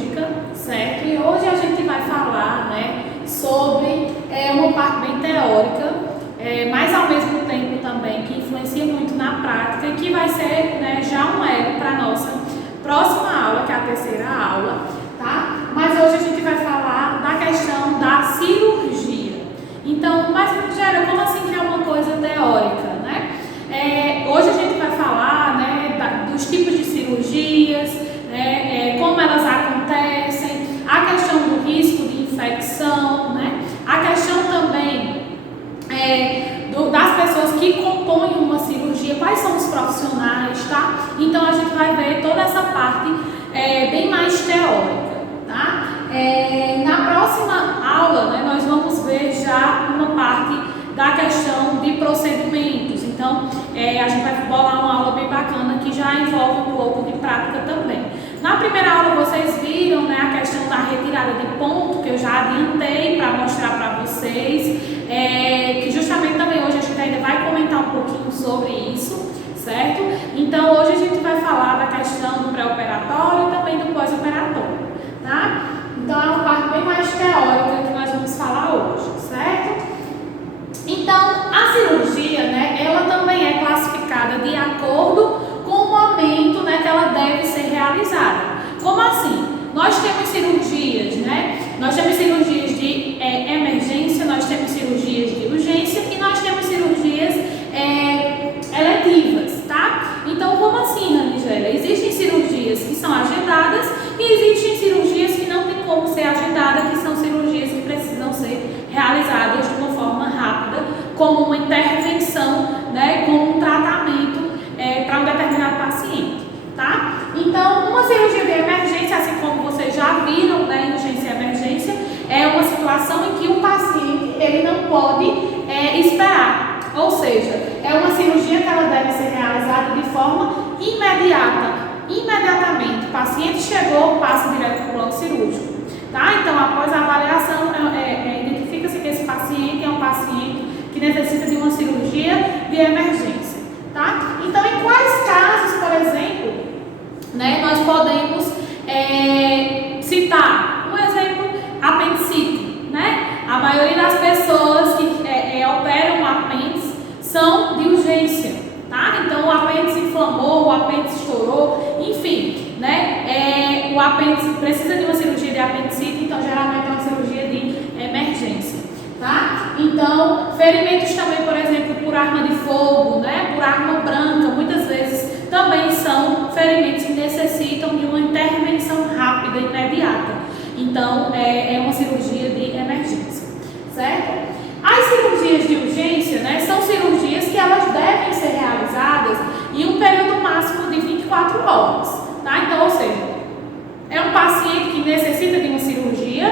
cirúrgica, certo? E hoje a gente vai falar, né, sobre uma parte bem teórica, mas ao mesmo tempo também que influencia muito na prática e que vai ser, né, já um elo para a nossa próxima aula, que é a terceira aula, tá? Mas hoje a gente vai falar da questão da cirurgia. Então, mas, Gera, como assim que é uma coisa teórica, né? Hoje a gente vai falar, né, dos tipos de cirurgias, né, como elas acontecem, a questão do risco de infecção, né, a questão também das pessoas que compõem uma cirurgia, quais são os profissionais, tá? Então a gente vai ver toda essa parte bem mais teórica, tá? Na próxima aula, né, nós vamos ver já uma parte da questão de procedimentos. Então, a gente vai bolar uma aula bem bacana que já envolve um pouco de prática também. Na primeira aula vocês viram, né, a questão da retirada de ponto, que eu já adiantei para mostrar para vocês, que justamente também hoje a gente ainda vai comentar um pouquinho sobre isso, certo? Então, hoje a gente vai falar da questão do pré-operatório e também do pós-operatório, tá? Então, é uma parte bem mais teórica que nós vamos falar hoje, certo? Então, a cirurgia, né, ela também é classificada de acordo com o momento, né, que ela deve ser realizada. Como assim? Nós temos cirurgias, né? Nós temos cirurgias de emergência, nós temos cirurgias de urgência e nós temos cirurgias eletivas, tá? Então, como assim, Ranigela? Existem cirurgias que são agendadas e existem cirurgias que não tem como ser agendada, que são cirurgias que precisam ser realizadas de uma forma rápida, como uma intervenção, né, como um tratamento para um determinado paciente, tá? Então, uma cirurgia de emergência, assim como vocês já viram, né, em urgência e emergência, é uma situação em que o paciente ele não pode esperar, ou seja, é uma cirurgia que ela deve ser realizada de forma imediata. Imediatamente, o paciente chegou, passa direto para o bloco cirúrgico, tá? Então, após a avaliação, identifica-se que esse paciente é um paciente que necessita de uma cirurgia de emergência, tá? Então, em quais casos, por exemplo, né, nós podemos citar? Um exemplo, apendicite, né? A maioria das pessoas que operam o apêndice são de urgência, tá? Então, o apêndice inflamou, o apêndice estourou, enfim, né? O apêndice precisa de uma cirurgia de apendicite, então geralmente é uma cirurgia de emergência, tá? Então, ferimentos também, por exemplo, por arma de fogo, né? Por arma branca, muitas vezes também são ferimentos que necessitam de uma intervenção rápida e imediata. Então, é uma cirurgia de emergência, certo? As cirurgias de urgência, né, são cirurgias que elas devem ser realizadas em um período máximo de 24 horas, tá? Então, ou seja, é um paciente que necessita de uma cirurgia,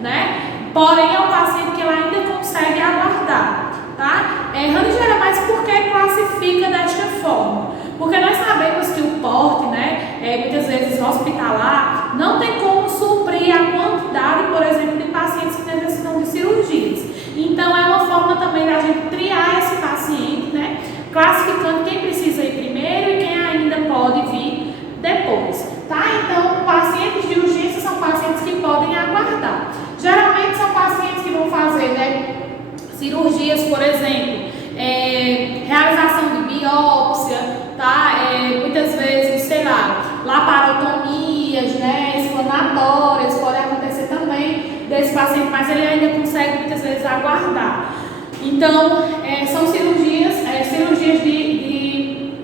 né? Porém, é um paciente que ela ainda consegue aguardar, tá? Ranigela, mas por que classifica desta forma? Porque nós sabemos que o porte, né, muitas vezes hospitalar, não tem como suprir a quantidade, por exemplo, de pacientes que necessitam de cirurgias. Então, é uma forma também da gente triar esse paciente, né, classificando quem precisa ir primeiro e quem ainda pode vir depois, tá? Então, pacientes de urgência são pacientes que podem aguardar. Geralmente são pacientes que vão fazer, né, cirurgias, por exemplo, realização de biópsia, tá? Muitas vezes, sei lá, laparotomias, né, explanatórias, pode acontecer também desse paciente, mas ele ainda consegue muitas vezes aguardar. Então, são cirurgias de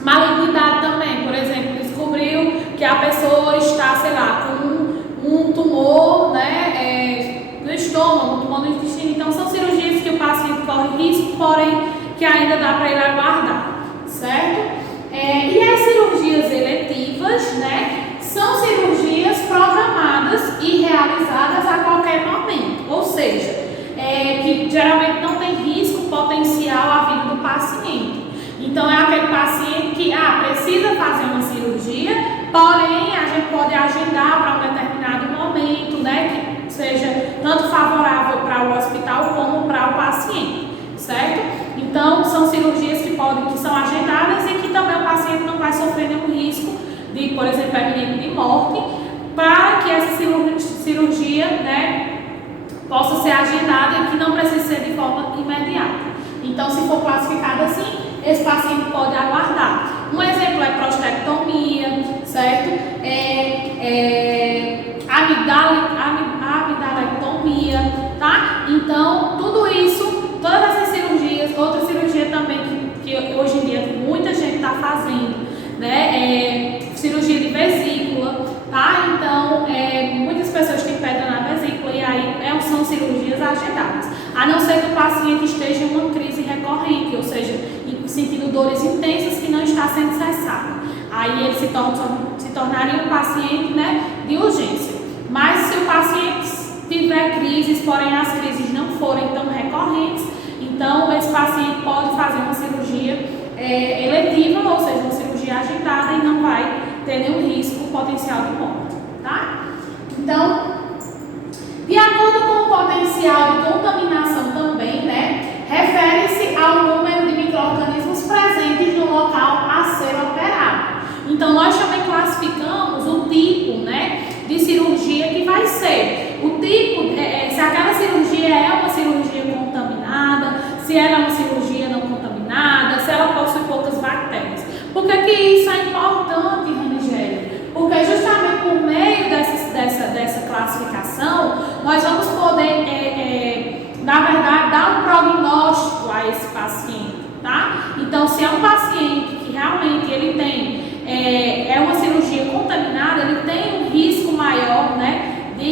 malignidade também. Por exemplo, descobriu que a pessoa está, sei lá, com um tumor, né, no estômago, um tumor no intestino. Então, são cirurgias que o paciente corre risco, porém que ainda dá para ele aguardar, certo? E as cirurgias eletivas, né, são cirurgias programadas e realizadas a qualquer momento, ou seja, que geralmente não tem risco potencial à vida do paciente. Então, é aquele paciente que precisa fazer uma cirurgia, porém a gente pode agendar para um determinado momento, né, que seja tanto favorável para o hospital como para o paciente, certo? Então, são cirurgias que são agendadas e que também o paciente não vai sofrer nenhum risco de, por exemplo, iminente de morte, para cirurgia, né, possa ser agendada e que não precise ser de forma imediata. Então, se for classificado assim, esse paciente pode aguardar. Um exemplo é prostectomia, certo? Amigdalectomia, tá? Então, tudo isso, todas essas cirurgias, outra cirurgia também que hoje em dia muita gente está fazendo, né? Cirurgia de vesícula, tá? Então, muitas pessoas têm pedra na vesícula e aí são cirurgias agendadas. A não ser que o paciente esteja em uma crise recorrente, ou seja, sentindo dores intensas que não está sendo cessada. Aí ele se tornaria um paciente, né, de urgência. Mas se o paciente tiver crises, porém as crises não forem tão recorrentes, então esse paciente pode fazer uma cirurgia eletiva, ou seja, uma cirurgia agendada e não vai ter nenhum risco potencial de morte, tá? Então, de acordo com o potencial de contaminação também, né, refere-se ao número de micro-organismos presentes no local a ser operado. Então, nós também classificamos o tipo, né, de cirurgia que vai ser. O tipo, se aquela cirurgia é uma cirurgia contaminada, se ela é uma cirurgia não contaminada, se ela possui poucas bactérias. Por que isso é importante, Ranigélia? Porque justamente por meio dessa classificação, nós vamos poder, na verdade, dar um prognóstico a esse paciente, tá? Então, se é um paciente que realmente ele tem uma cirurgia contaminada, ele tem um risco maior, né, de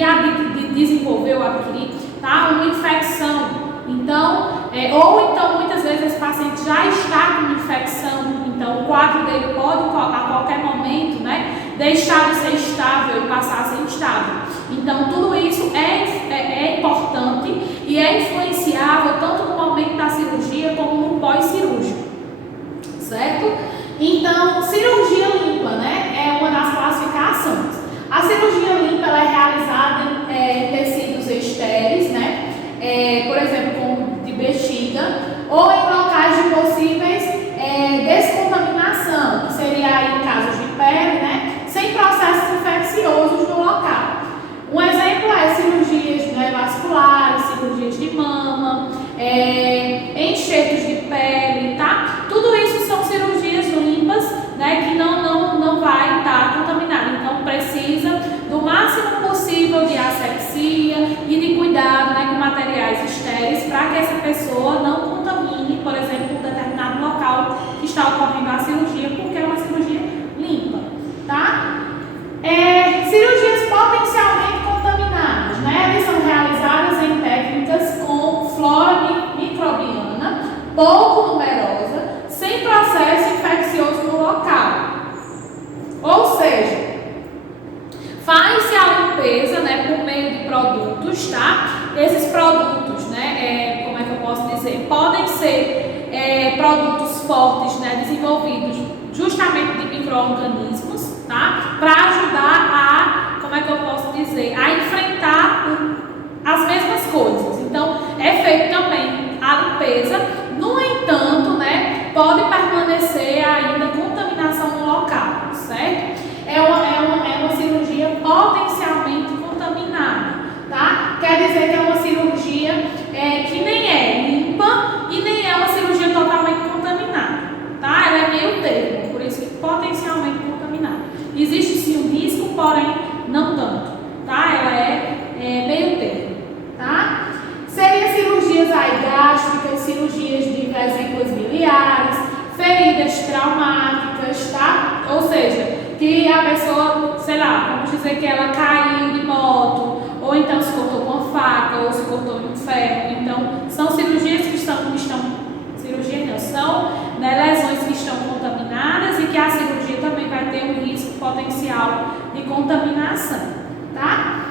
desenvolver ou adquirir, tá, uma infecção. Então, ou então muitas vezes esse paciente já está com uma infecção, então o quadro dele pode a qualquer momento, né, deixar de ser estável e passar a ser instável. Então tudo isso é importante e é influenciável tanto no momento da cirurgia como no pós-cirúrgico, certo? Então, cirurgia limpa, né, é uma das classificações. A cirurgia limpa ela é realizada em tecidos estéreis, né? Por exemplo, como de bexiga, ou em locais de possíveis descontaminação, que seria aí em casos de pele, né? Sem processos infecciosos no local. Um exemplo é cirurgias, né, vasculares, cirurgias de mama, enxertos de pele, tá? Tudo isso são cirurgias limpas, né, que não vai estar contaminado. Então precisa do máximo possível de asepsia e de cuidado, né, com materiais estéreis para que essa pessoa não contamine, por exemplo, um determinado local que está ocorrendo a cirurgia, porque é uma cirurgia limpa, tá? Cirurgias potencialmente contaminadas, né? Elas são realizadas em técnicas com flora microbiana pouco numerosa, sem processo infeccioso no local. Ou seja, faz-se a limpeza, né, por meio de produtos, tá? Esses produtos, né, como é que eu posso dizer? Podem ser produtos fortes, né, desenvolvidos justamente de micro-organismos, tá? Para ajudar a, como é que eu posso dizer? A enfrentar as mesmas coisas. Então, é feito também a limpeza. No entanto, né, pode permanecer ainda contaminação no local, certo? É uma cirurgia potencialmente contaminada, tá? Quer dizer que é uma cirurgia que nem é limpa e nem é uma cirurgia totalmente contaminada, tá? Ela é meio termo, por isso que potencialmente contaminada. Existe sim um risco, porém não tanto, tá? Ela é meio termo, tá? Seria cirurgias aí gástricas, cirurgias de vesículas biliares, feridas traumáticas, tá? Ou seja, que a pessoa, sei lá, vamos dizer que ela caiu de moto, ou então se cortou com uma faca, ou se cortou em um ferro. Então, são cirurgias que são, né, lesões que estão contaminadas e que a cirurgia também vai ter um risco potencial de contaminação, tá?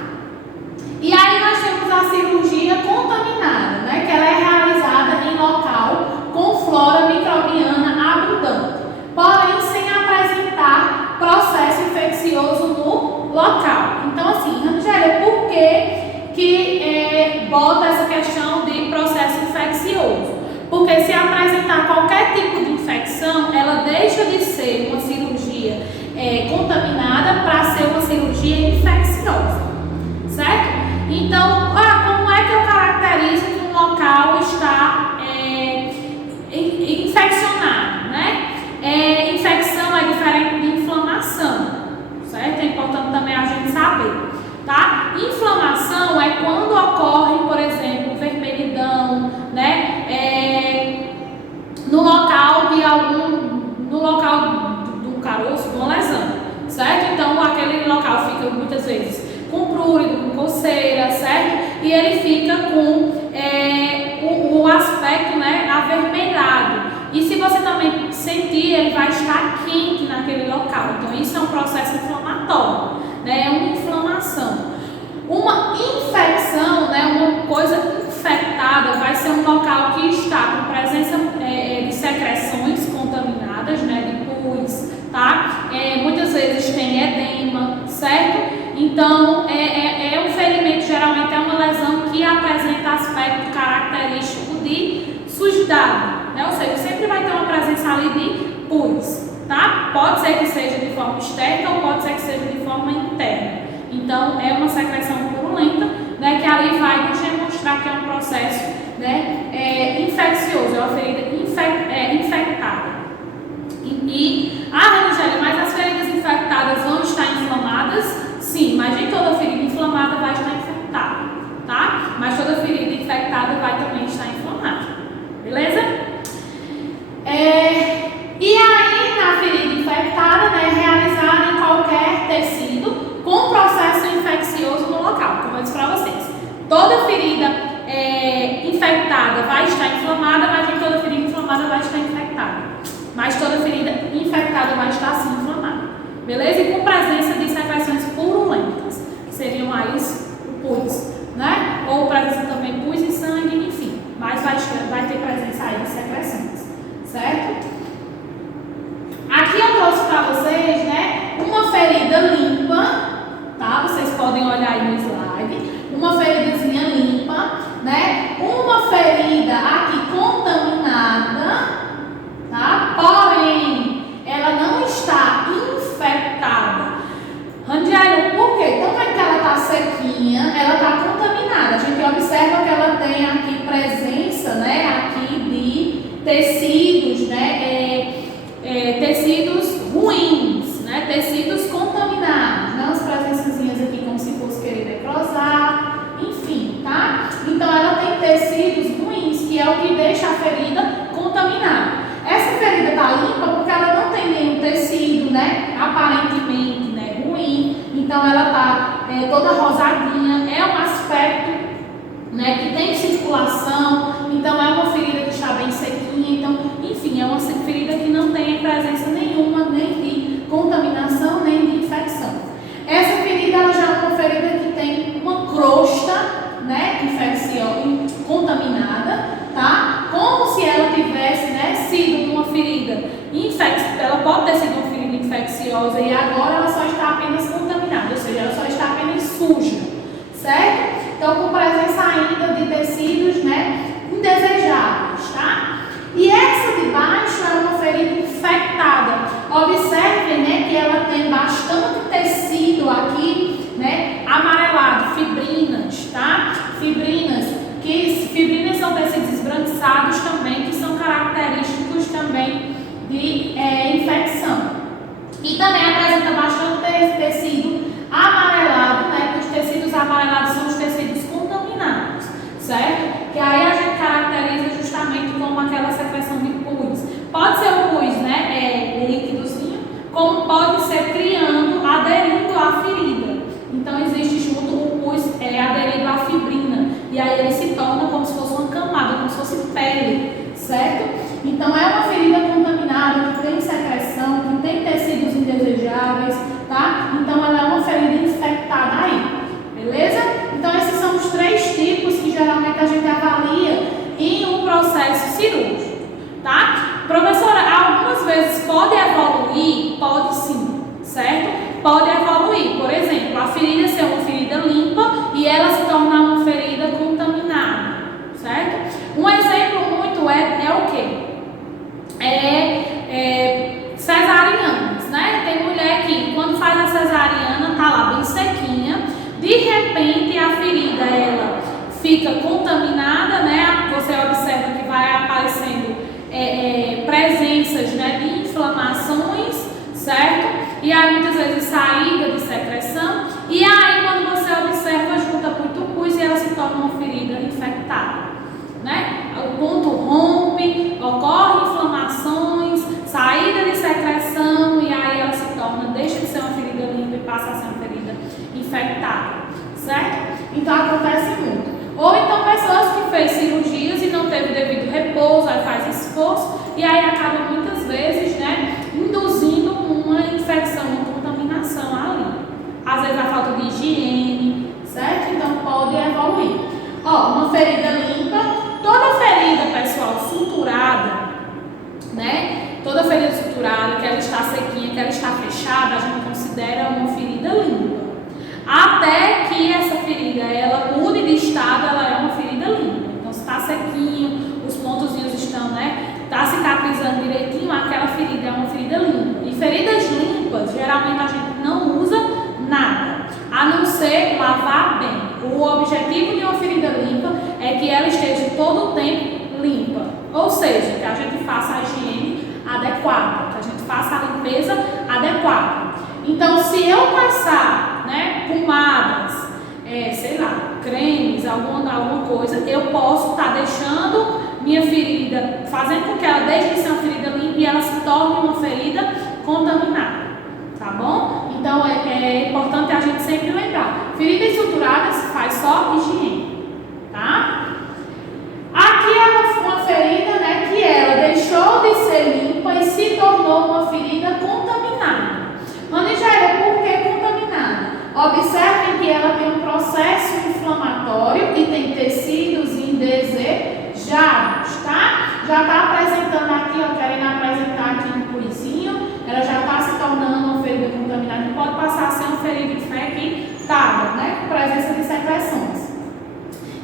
E aí nós temos a cirurgia contaminada, né, que ela é realizada em local com flora microbiana abundante, porém sem apresentar processo infeccioso no local. Então, assim, Angélia, por que bota essa questão de processo infeccioso? Porque se apresentar qualquer tipo de infecção, ela deixa de ser uma cirurgia contaminada para ser uma cirurgia infecciosa, certo? Inflamação é quando ocorre, por exemplo, vermelhidão, né? No local do caroço, de uma lesão, certo? Então aquele local fica muitas vezes com prurido, com coceira, certo? E ele fica com o aspecto, né, avermelhado. E se você também sentir, ele vai estar quente naquele local. Então isso é um processo inflamatório, né? É uma inflamação. Uma infecção, né, uma coisa infectada, vai ser um local que está com presença de secreções contaminadas, né, de pus, tá? Muitas vezes tem edema, certo? Então, um ferimento, geralmente é uma lesão que apresenta aspecto característico de sujidade, né? Ou seja, sempre vai ter uma presença ali de pus, tá? Pode ser que seja de forma externa ou pode ser que seja de forma interna. Então, é uma secreção purulenta, né, que ali vai nos demonstrar que é um processo, né, infeccioso, é uma ferida infectada. Rangélia, mas as feridas infectadas vão estar inflamadas? Sim, mas nem toda ferida inflamada vai estar infectada, tá? Mas toda ferida infectada vai também estar inflamada, beleza? E aí, na ferida infectada, né, realizada em qualquer tecido com processo infeccioso no local, como eu disse para vocês. Toda ferida infectada vai estar inflamada, mas nem toda ferida inflamada vai estar infectada. Mas toda ferida infectada vai estar sim inflamada, beleza? E com presença de secreções purulentas, que seriam aí o pus, né? Ou presença também pus e sangue, enfim. Mas vai ter presença aí de secreções, certo? Aqui eu trouxe para vocês, né, uma ferida limpa, tá? Vocês podem olhar aí no slide. Uma feridazinha limpa, né? Uma ferida aqui contaminada, tá? Porém, ela não está infectada. Rangélia, por quê? Então, como é que ela está sequinha, ela está contaminada. A gente observa que ela tem aqui presença, né? Aqui de tecidos, né? Tecidos ruins, né? Tecidos contaminados, não as presençazinhas aqui como se fosse querer necrosar, enfim, tá? Então ela tem tecidos ruins, que é o que deixa a ferida contaminada. Essa ferida tá limpa porque ela não tem nenhum tecido, né? Aparentemente, né? Ruim. Então ela tá toda rosadinha, é um aspecto, né, que tem circulação, então é uma ferida que está bem sequinha, então, enfim, é uma ferida que não tem presença nenhuma, nem de contaminação, nem de infecção. Essa ferida, ela já é uma ferida que tem uma crosta, né, contaminada, tá? Como se ela tivesse, né, sido uma ferida infecciosa, ela pode ter sido uma ferida infecciosa e agora ela só está apenas contaminada, ou seja, ela só está apenas suja, certo? Então, com presença ainda de tecidos, né, indesejáveis, tá? E essa de baixo é uma ferida infectada. Observem, né, que ela tem bastante tecido aqui, né, amarelado, fibrinas, tá? Fibrinas são tecidos esbranquiçados também, que são característicos também de infecção. E também apresenta bastante tecido amarelado, né? Os tecidos amarelados são os tecidos contaminados, certo? Que aí a gente caracteriza justamente como aquela secreção de pus. Pode ser o pus, né? Líquidozinho, como pode ser criando, aderindo à ferida. Então existe junto o pus aderido à fibrina. E aí ele se torna como se fosse uma camada, como se fosse pele, certo? Então é uma ferida contaminada, que tem secreção, que tem tecidos indesejáveis, tá? Então ela é uma ferida infectada aí, beleza? Então esses são os 3 tipos que geralmente a gente avalia em um processo cirúrgico, tá? Professora, algumas vezes pode evoluir? Pode sim, certo? Pode evoluir, por exemplo, a ferida ser uma ferida limpa e ela se tornar uma ferida contaminada, certo? Um exemplo muito é o quê? Cesarianas, né? Tem mulher que quando faz a cesariana tá lá bem sequinha, de repente a ferida ela fica contaminada, né? Você observa que vai aparecendo presenças, né, de inflamações, certo? E aí muitas vezes saída de secreção, e aí quando você observa certo? Então acontece muito. Ou então pessoas que fez cirurgias e não teve devido repouso, aí faz esforço e aí acaba muitas vezes, né, induzindo uma infecção, uma contaminação ali. Às vezes a falta de higiene, certo? Então pode evoluir. Ó, uma ferida limpa, toda ferida, pessoal, suturada, né? Toda ferida suturada, que ela está sequinha, que ela está fechada, a gente considera uma ferida limpa. Até que essa ferida, ela mude de estado, ela é uma ferida limpa. Então, se está sequinho, os pontozinhos estão, né? Está cicatrizando direitinho, aquela ferida é uma ferida limpa. E feridas limpas, geralmente a gente não usa nada, a não ser lavar bem. O objetivo de uma ferida limpa é que ela esteja todo o tempo limpa. Ou seja, que a gente faça a higiene adequada, que a gente faça a limpeza adequada. Então, se eu passar, né, pomadas, sei lá, cremes, alguma coisa, eu posso estar deixando minha ferida, fazendo com que ela deixe de ser uma ferida limpa e ela se torne uma ferida contaminada, tá bom? Então, é importante a gente sempre lembrar, feridas suturadas faz só higiene, tá? Aqui é uma ferida, né, que ela deixou de ser limpa e se tornou uma ferida contaminada. Manigéria, por que contaminada? Observem que ela tem um processo inflamatório e tem tecidos indesejados, tá? Já está apresentando aqui, ó, querendo apresentar aqui um puizinho, ela já está se tornando uma ferida contaminada e pode passar a ser uma ferida infectada, né? Com presença de secreções.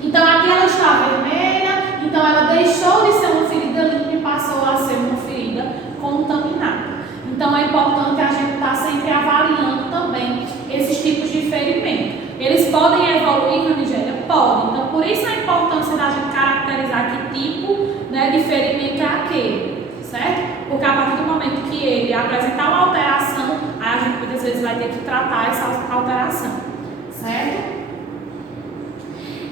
Então aqui ela está vermelha, então ela deixou de ser uma ferida limpa e passou a ser uma ferida contaminada. Então é importante a gente estar sempre avaliando também esses tipos de ferimento. Eles podem evoluir, Ranigélia? Podem. Então por isso a importância da gente caracterizar que tipo, né, de ferimento é aquele, certo? Porque a partir do momento que ele apresentar uma alteração, a gente muitas vezes vai ter que tratar essa alteração, certo?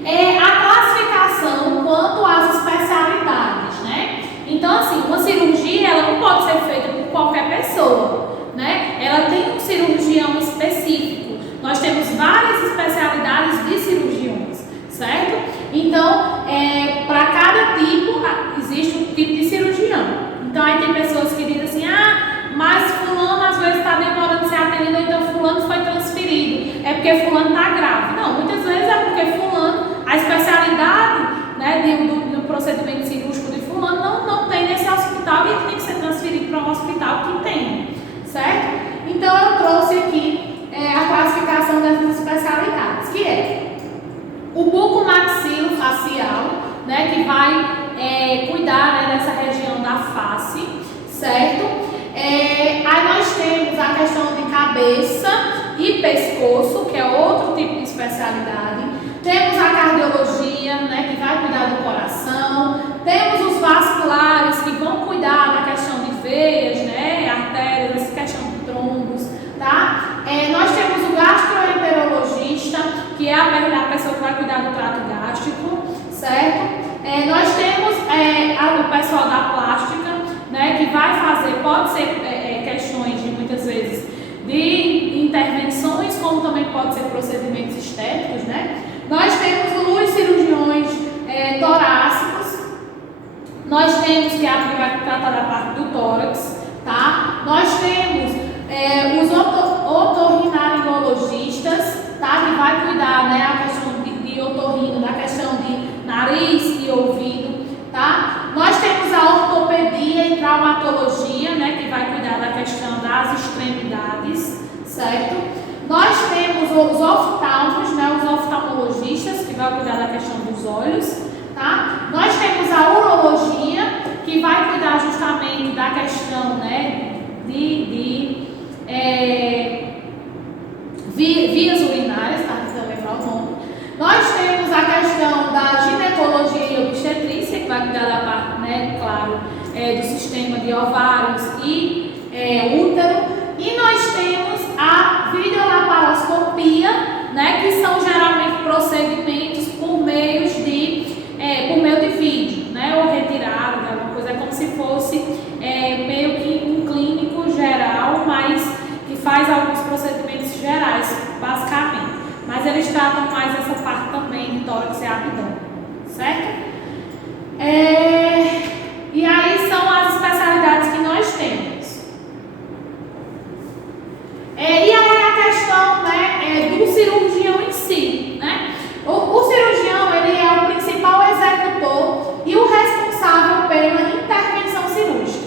A classificação quanto às especialidades, né? Então, assim, uma cirurgia, ela não pode ser feita por qualquer pessoa, né? Ela tem um cirurgião específico. Nós temos várias especialidades de cirurgiões, certo? Então, para cada tipo, existe um tipo de cirurgião. Então, aí tem pessoas que dizem assim, mas fulano às vezes está demorando de ser atendido, então fulano foi transferido. É porque fulano está grave. Não, muitas vezes é porque fulano, a especialidade, né, do procedimento cirúrgico de fulano não tem nesse hospital e ele tem que ser transferido para um hospital que tem, certo? Então eu trouxe aqui a classificação dessas especialidades, que é o bucomaxilofacial, né, que vai cuidar, né, dessa região da face, certo? Aí nós temos a questão de cabeça e pescoço, que é outro tipo de especialidade. Temos a cardiologia, né, que vai cuidar do coração. Temos os vasculares, que vão cuidar da questão de veias, né, artérias, questão de trombos, tá? Nós temos o gastroenterologista, que é a pessoa que vai cuidar do trato gástrico, certo? Nós temos o pessoal da plástica, né, que vai fazer, pode ser questões de muitas vezes de intervenções, como também pode ser procedimentos estéticos, né? Nós temos os cirurgiões torácicos, nós temos que vai tratar da parte do tórax, tá? Nós temos os otorrinolaringologistas, tá? Que vai cuidar, né, a questão de otorrino, da questão de nariz e ouvido, tá? Nós temos a ortopedia e traumatologia, né, que vai cuidar da questão das extremidades, certo? Nós temos os oftalmos, né, os oftalmologistas, que vai cuidar da questão dos olhos, tá? Nós temos a urologia, que vai cuidar justamente da questão, né, de vias urinárias, tá? Precisa lembrar o nome. Nós temos a questão da ginecologia e obstetrícia, que vai cuidar da parte, né, claro, do sistema de ovários e útero. E nós temos a videolaparoscopia, né, que são geralmente procedimentos por meio de vídeo, né, ou retirada de alguma coisa, é como se fosse meio que um clínico geral, mas que faz alguns procedimentos gerais, basicamente. Mas ele está tratam mais essa parte também de tórax e abdômen, certo? E aí são as especialidades que nós temos. E aí a questão, né, do cirurgião em si, né? O cirurgião, ele é o principal executor e o responsável pela intervenção cirúrgica.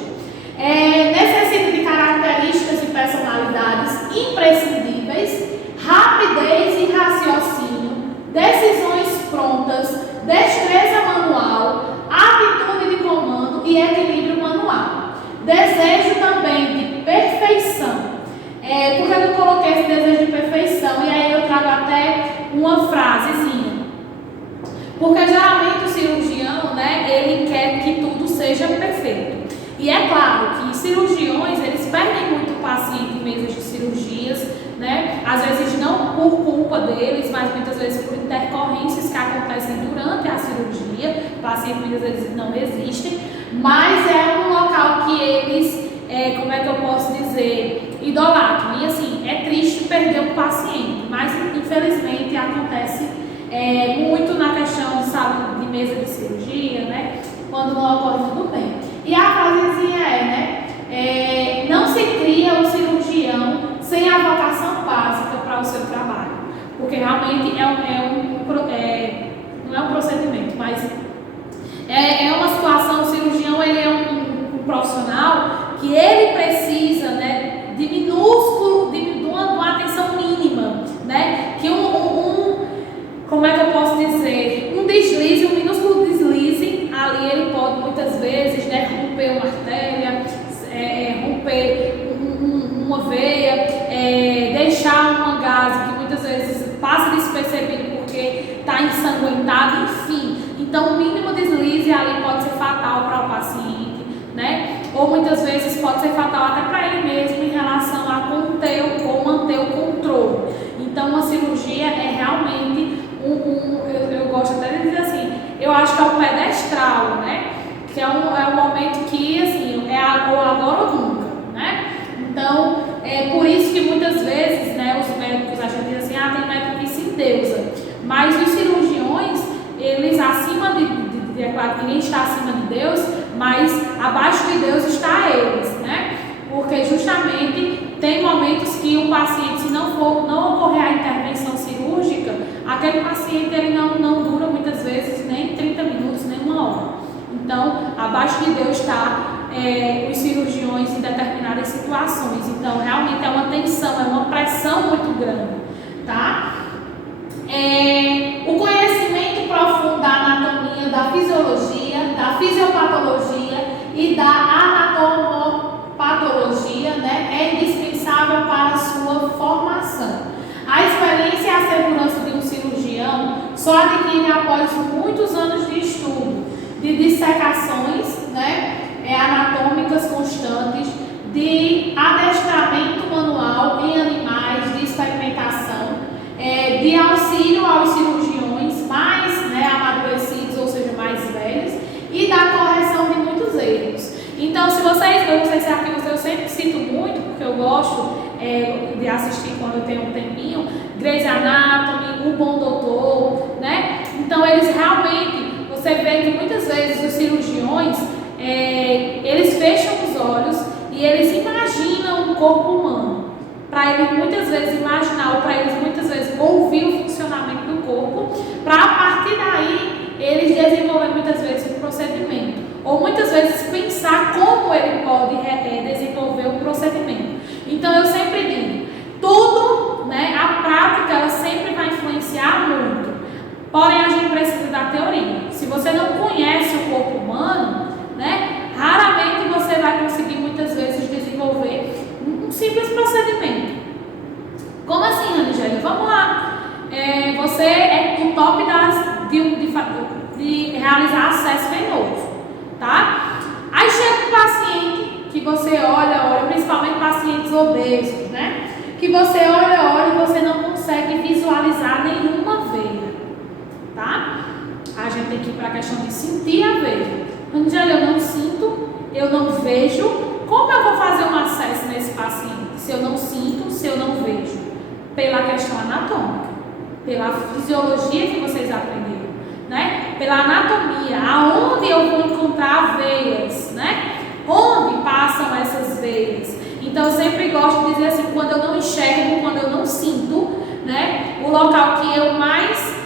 Necessita de características e personalidades imprescindíveis, rapidez e raciocínio, decisões prontas, destreza manual, atitude de comando e equilíbrio manual. Desejo também de perfeição. Por que eu coloquei esse desejo de perfeição? E aí eu trago até uma frasezinha. Porque geralmente o cirurgião, né, ele quer que tudo seja perfeito. E é claro que cirurgiões, eles perdem muito paciente em mesas de cirurgias, né? Às vezes não por culpa deles, mas muitas vezes por intercorrências que acontecem durante a cirurgia. Pacientes muitas vezes não existem, mas é um local que eles, como é que eu posso dizer, idolatram. E assim, é triste perder um paciente, mas infelizmente acontece muito na questão de saúde de mesa de cirurgia, né? Quando não ocorre tudo bem. E a frasezinha não se cria um cirurgião sem a vocação básica para o seu trabalho, porque realmente não é um procedimento, mas é uma situação. O cirurgião, ele é um profissional que ele precisa, né, de minúsculo, de uma atenção mínima, né, que como é que eu posso dizer, um minúsculo deslize, ali ele pode muitas vezes, né, romper uma artéria, romper uma veia, deixar uma gase que muitas vezes passa despercebido porque está ensanguentado, enfim. Então, o mínimo deslize ali pode ser fatal para o paciente, né? Ou muitas vezes pode ser fatal até para ele mesmo em relação a conter ou manter o controle. Então, uma cirurgia é realmente eu gosto até de dizer assim, eu acho que é um pedestral, né? Que é um momento que, assim, é agora ou nunca, né? Então, é por isso que muitas vezes, né, os médicos acham que assim, tem médico que se endeusa. Mas os cirurgiões, eles acima é claro que ninguém está acima de Deus, mas abaixo de Deus está eles, né? Porque justamente tem momentos que o paciente, se não ocorrer a intervenção cirúrgica, aquele paciente ele não dura muitas vezes nem 30 minutos, nem uma hora. Então, abaixo de Deus está os cirurgiões em determinadas situações. Então, realmente é uma tensão, é uma pressão muito grande, tá? O conhecimento profundo da anatomia, da fisiologia, da fisiopatologia e da anatomopatologia, né, é indispensável para a sua formação. A experiência e a segurança de um cirurgião só adquire após muitos anos de estudo, de dissecações, né, anatômicas constantes, de adestramento manual em animais, de experimentação, de auxílio aos cirurgiões mais, né, amadurecidos, ou seja, mais velhos, e da correção de muitos erros. Então, eu não sei se aqui eu sempre cito muito, porque eu gosto de assistir quando eu tenho um tempinho, Grey's Anatomy, O Bom Doutor, né? Então, eles realmente, você vê que muitas vezes os cirurgiões, eles fecham os olhos e eles imaginam o corpo humano, para eles muitas vezes imaginar, ou para eles muitas vezes ouvir o funcionamento do corpo, para a partir daí eles desenvolver muitas vezes um procedimento, ou muitas vezes pensar como ele pode desenvolver um procedimento. Então eu sempre digo, tudo, né, a prática ela sempre vai influenciar muito, porém a gente precisa da teoria. Se você não conhece o corpo humano, né, raramente você vai conseguir muitas vezes desenvolver um simples procedimento. Como assim, Angélica? Vamos lá. Você é o top de realizar acesso venoso, tá? Aí chega um paciente que você olha, principalmente pacientes obesos, né? Que você olha e você não consegue visualizar nenhuma veia, tá? A gente tem que ir para a questão de sentir a veia. Angélica, eu não sinto, eu não vejo. Como eu vou fazer um acesso nesse paciente se eu não sinto, se eu não vejo? Pela questão anatômica. pela fisiologia que vocês aprenderam, né? Pela anatomia, aonde eu vou encontrar veias, né? Onde passam essas veias. Então eu sempre gosto de dizer assim, quando eu não enxergo, quando eu não sinto, né? O local que eu mais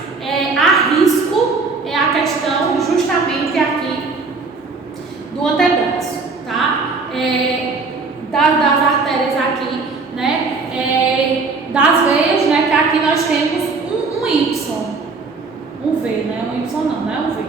arrisco é a questão justamente aqui do antebraço, tá? Das artérias aqui, né? Das veias, né? Que aqui nós temos um Y, um V, né? Um Y não é um V,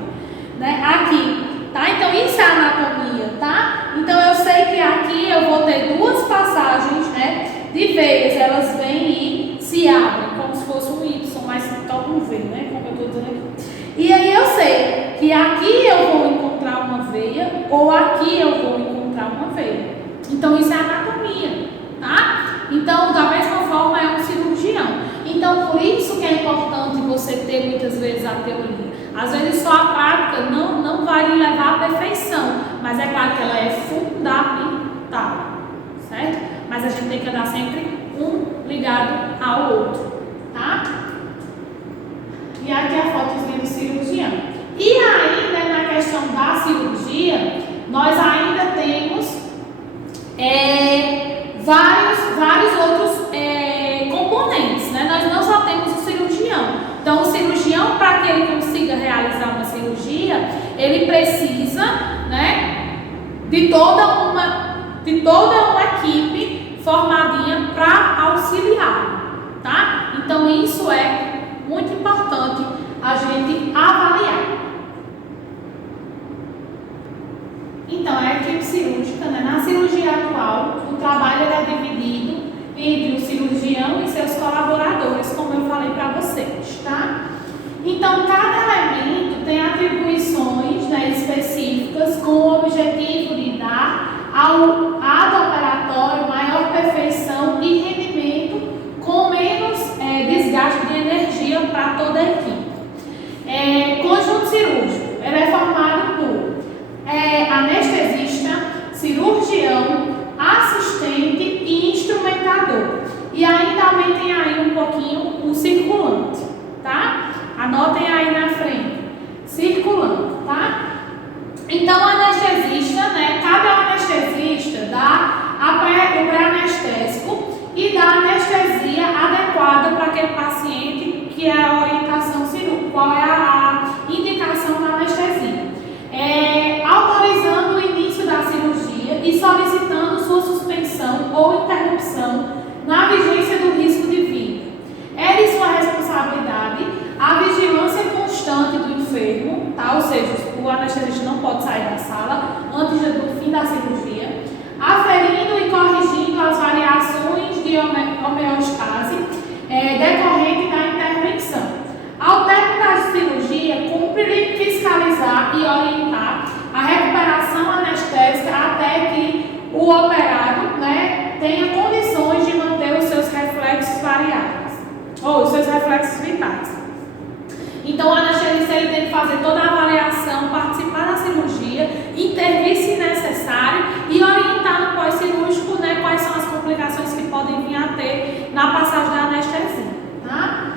né? Aqui, tá? Então isso é anatomia, tá? Então eu sei que aqui eu vou ter duas passagens, né? De veias, elas vêm e se abrem, como se fosse um Y, mas toca um V, né? Como eu estou dizendo aqui. E aí eu sei que aqui eu vou encontrar uma veia ou aqui eu vou encontrar uma veia. Então isso é anatomia, tá? Então da mesma forma é um cirurgião. Então por isso que é importante você ter muitas vezes a teoria. Às vezes só a prática não vai lhe levar à perfeição, mas é claro que ela é fundamental, certo? Mas a gente tem que andar sempre um ligado ao outro, tá? E aqui a fotozinha do cirurgião. E aí, né, na questão da cirurgia, nós ainda temos vários outros componentes, né? Nós não só temos o cirurgião. Então, o cirurgião, para que ele consiga realizar uma cirurgia, ele precisa, né, de toda uma equipe formadinha para auxiliar, tá? Então, isso é muito importante a gente avaliar. Então, a equipe cirúrgica, né? Na cirurgia atual, o trabalho é dividido entre o cirurgião e seus colaboradores, como eu falei para vocês, tá? Então, cada elemento tem atribuições, né, específicas com o objetivo de dar ao ato operatório maior perfeição e rendimento com menos desgaste de energia para toda a equipe. Conjunto cirúrgico, ele é formado por anestesista, cirurgião, assistente e instrumentador. E aí também tem aí um pouquinho o circulante, tá? Anotem aí na frente, circulante, tá? Então o anestesista, né? Cabe ao anestesista dar o pré-anestésico e dar a anestesia adequada para aquele paciente, que é a orientação cirúrgica, qual é a indicação da anestesia. Autorizando o início da cirurgia e solicitando sua suspensão ou interrupção na vigência do risco de vida. É de sua responsabilidade a vigilância constante do enfermo, tá? Ou seja, o anestesista não pode sair da sala antes do fim da cirurgia, aferindo e corrigindo as variações de homeostase decorrente da intervenção. Ao término da cirurgia, cumpre-lhe fiscalizar e orientar a recuperação anestésica até que o operado, né, tenha condições de manter os seus reflexos variáveis, ou os seus reflexos vitais. Então, o anestesista ele tem que fazer toda a avaliação, participar da cirurgia, intervir se necessário e orientar no pós-cirúrgico, né, quais são as complicações que podem vir a ter na passagem da anestesia, tá?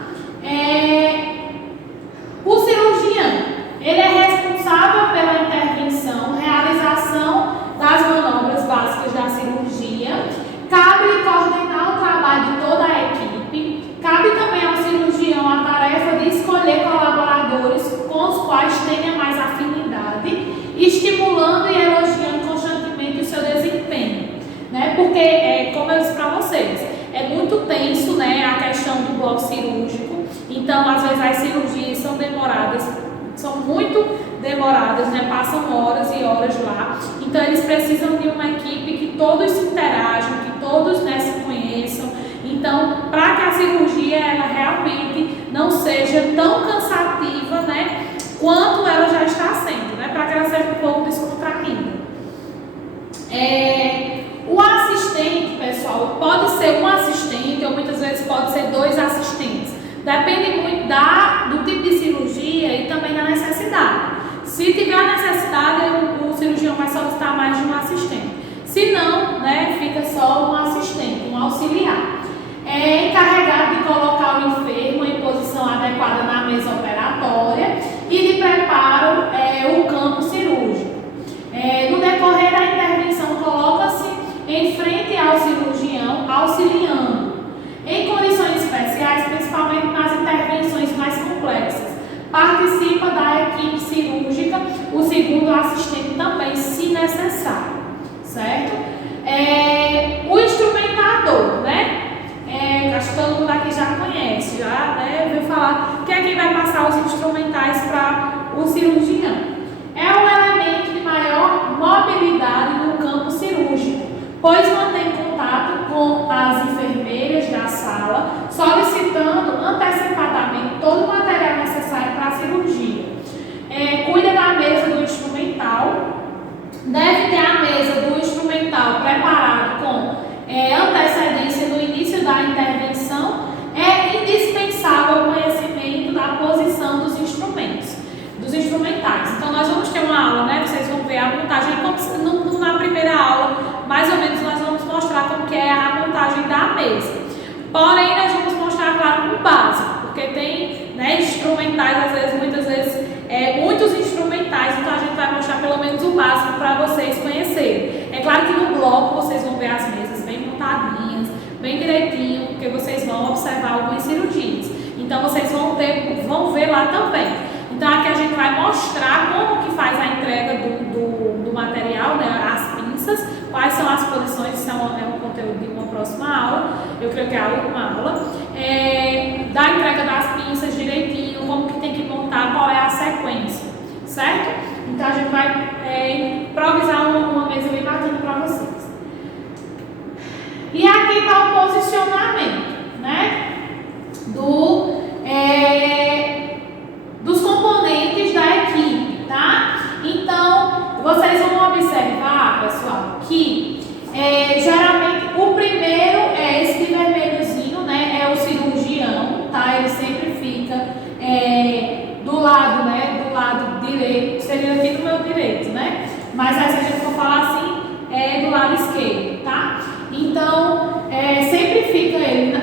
O cirurgião, ele é responsável pela intervenção, realização das manobras básicas da cirurgia, cabe-lhe coordenar o trabalho de toda a equipe, cabe também ao cirurgião a tarefa de escolher colaboradores com os quais tenha mais afinidade, estimulando e elogiando constantemente o seu desempenho, né? Porque, como eu disse para vocês, é muito tenso, né, a questão do bloco cirúrgico. Então, às vezes as cirurgias são demoradas, são muito demoradas, né? Passam horas e horas lá. Então, eles precisam de uma equipe que todos se interajam, que todos, né, se conheçam. Então, para que a cirurgia ela realmente não seja tão cansativa, né, quanto ela já está sendo, né? Para que ela seja um pouco descontraída. O assistente, pessoal, pode ser um assistente ou muitas vezes pode ser dois assistentes. Depende muito do tipo de cirurgia e também da necessidade. Se tiver a necessidade, o cirurgião vai solicitar mais de um assistente. Se não, né, fica só um assistente, um auxiliar. É encarregado de colocar o enfermo em posição posição adequada na mesa operatória e de preparo o campo cirúrgico. No decorrer da intervenção, coloca-se em frente ao cirurgião, auxiliando. Em condições especiais, principalmente nas intervenções mais complexas, participa da equipe cirúrgica o segundo assistente também, se necessário, certo? O instrumentador, né? Acho que todo mundo aqui já conhece, já ouviu falar que é quem vai passar os instrumentais para o cirurgião. É um elemento de maior mobilidade no campo cirúrgico, pois mantém contato com as enfermeiras da sala, solicitando antecipadamente todo o material necessário para a cirurgia. Cuida da mesa do instrumental, deve ter a mesa do instrumental preparada com antecedência no início da intervenção. É indispensável o conhecimento da posição dos instrumentos, dos instrumentais. Então nós vamos ter uma aula, né? Vocês vão ver a montagem, como na primeira aula, mais ou menos nós vamos mostrar como que é a montagem da mesa. Porém, nós vamos mostrar, claro, o básico, porque tem, né, instrumentais, às vezes, muitas vezes, muitos instrumentais, então a gente vai mostrar pelo menos o básico para vocês conhecerem. É claro que no bloco vocês vão ver as mesas bem montadinhas, bem direitinho, porque vocês vão observar algumas cirurgias. Então vocês vão ver lá também. Então aqui a gente vai mostrar como que faz a entrega do material, né, as pinças, quais são as posições, isso é um conteúdo de uma próxima aula, eu creio que é a última aula, da entrega das pinças direitinho, como que tem que montar, qual é a sequência, certo? Então a gente vai improvisar uma mesa bem bacana para vocês. E aqui está o posicionamento, né, dos componentes da equipe, tá? Então, vocês vão observar, pessoal, que geralmente o primeiro é esse de vermelhozinho, né? É o cirurgião, tá? Ele sempre fica do lado, né? Do lado direito, seria aqui do meu direito, né? Mas aí, se a gente for falar assim, é do lado esquerdo, tá? Então, sempre fica ele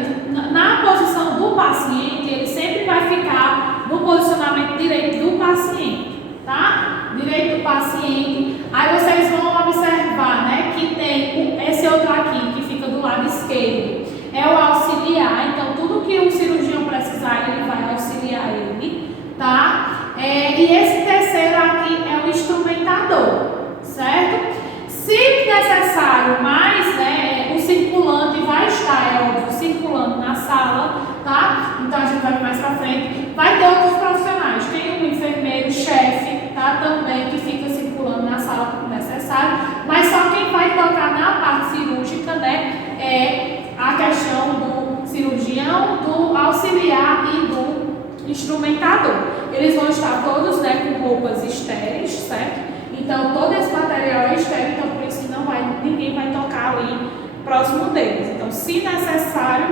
na posição do paciente, ele sempre vai ficar no posicionamento direito do paciente, tá? Direito do paciente. Aí vocês vão observar, né, que tem esse outro aqui, que fica do lado esquerdo, é o auxiliar. Então, tudo que o cirurgião precisar, ele vai auxiliar ele, tá? E esse terceiro aqui é o instrumentador, certo? Se necessário mais, né, o circulante vai estar, é óbvio, circulando na sala, tá? Então a gente vai mais pra frente. Vai ter outros profissionais, tem um enfermeiro, chefe, tá? Também, que fica circulando na sala quando necessário, mas só quem vai tocar na parte cirúrgica, né, é a questão do cirurgião, do auxiliar e do instrumentador. Eles vão estar todos, né, com roupas estéreis, certo? Então, todo esse material é estéril, então por isso que ninguém vai tocar ali próximo deles. Então, se necessário,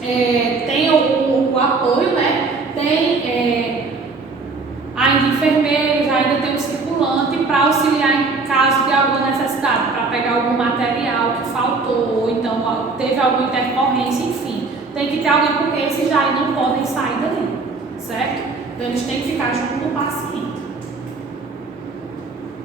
tem o apoio, né? Tem ainda enfermeiros, ainda tem o circulante para auxiliar em caso de alguma necessidade, para pegar algum material que faltou, ou então teve alguma intercorrência, enfim. Tem que ter alguém, porque esses já não podem sair dali, certo? Então, eles têm que ficar junto com o paciente.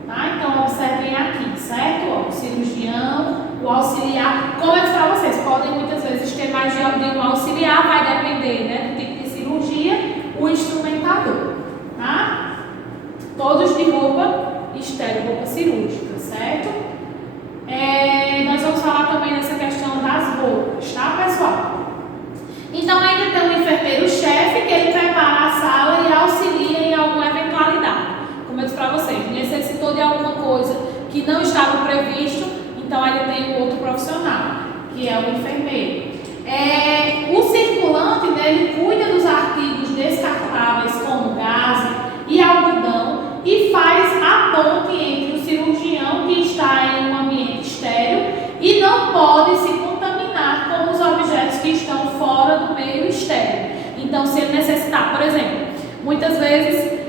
Tá? Então, observem aqui, certo? Ó, o cirurgião, o auxiliar. Como eu disse para vocês, podem muitas vezes ter mais de um auxiliar, vai depender, né, do tipo de cirurgia, o instrumentador, tá? Todos de roupa estéril, roupa cirúrgica, certo? Nós vamos falar também nessa questão das roupas, tá, pessoal? Então, ainda tem um enfermeiro-chefe, que ele prepara a sala e auxilia em alguma eventualidade. Como eu disse para vocês, necessitou de alguma coisa que não estava previsto, então ainda tem um outro profissional, que é o enfermeiro. O circulante, né, ele cuida dos artigos descartáveis como gás e algodão e faz a ponte entre o cirurgião que está em um ambiente estéril e não pode se contaminar com os objetos que estão fora do meio estéril. Então, se ele necessitar, por exemplo, muitas vezes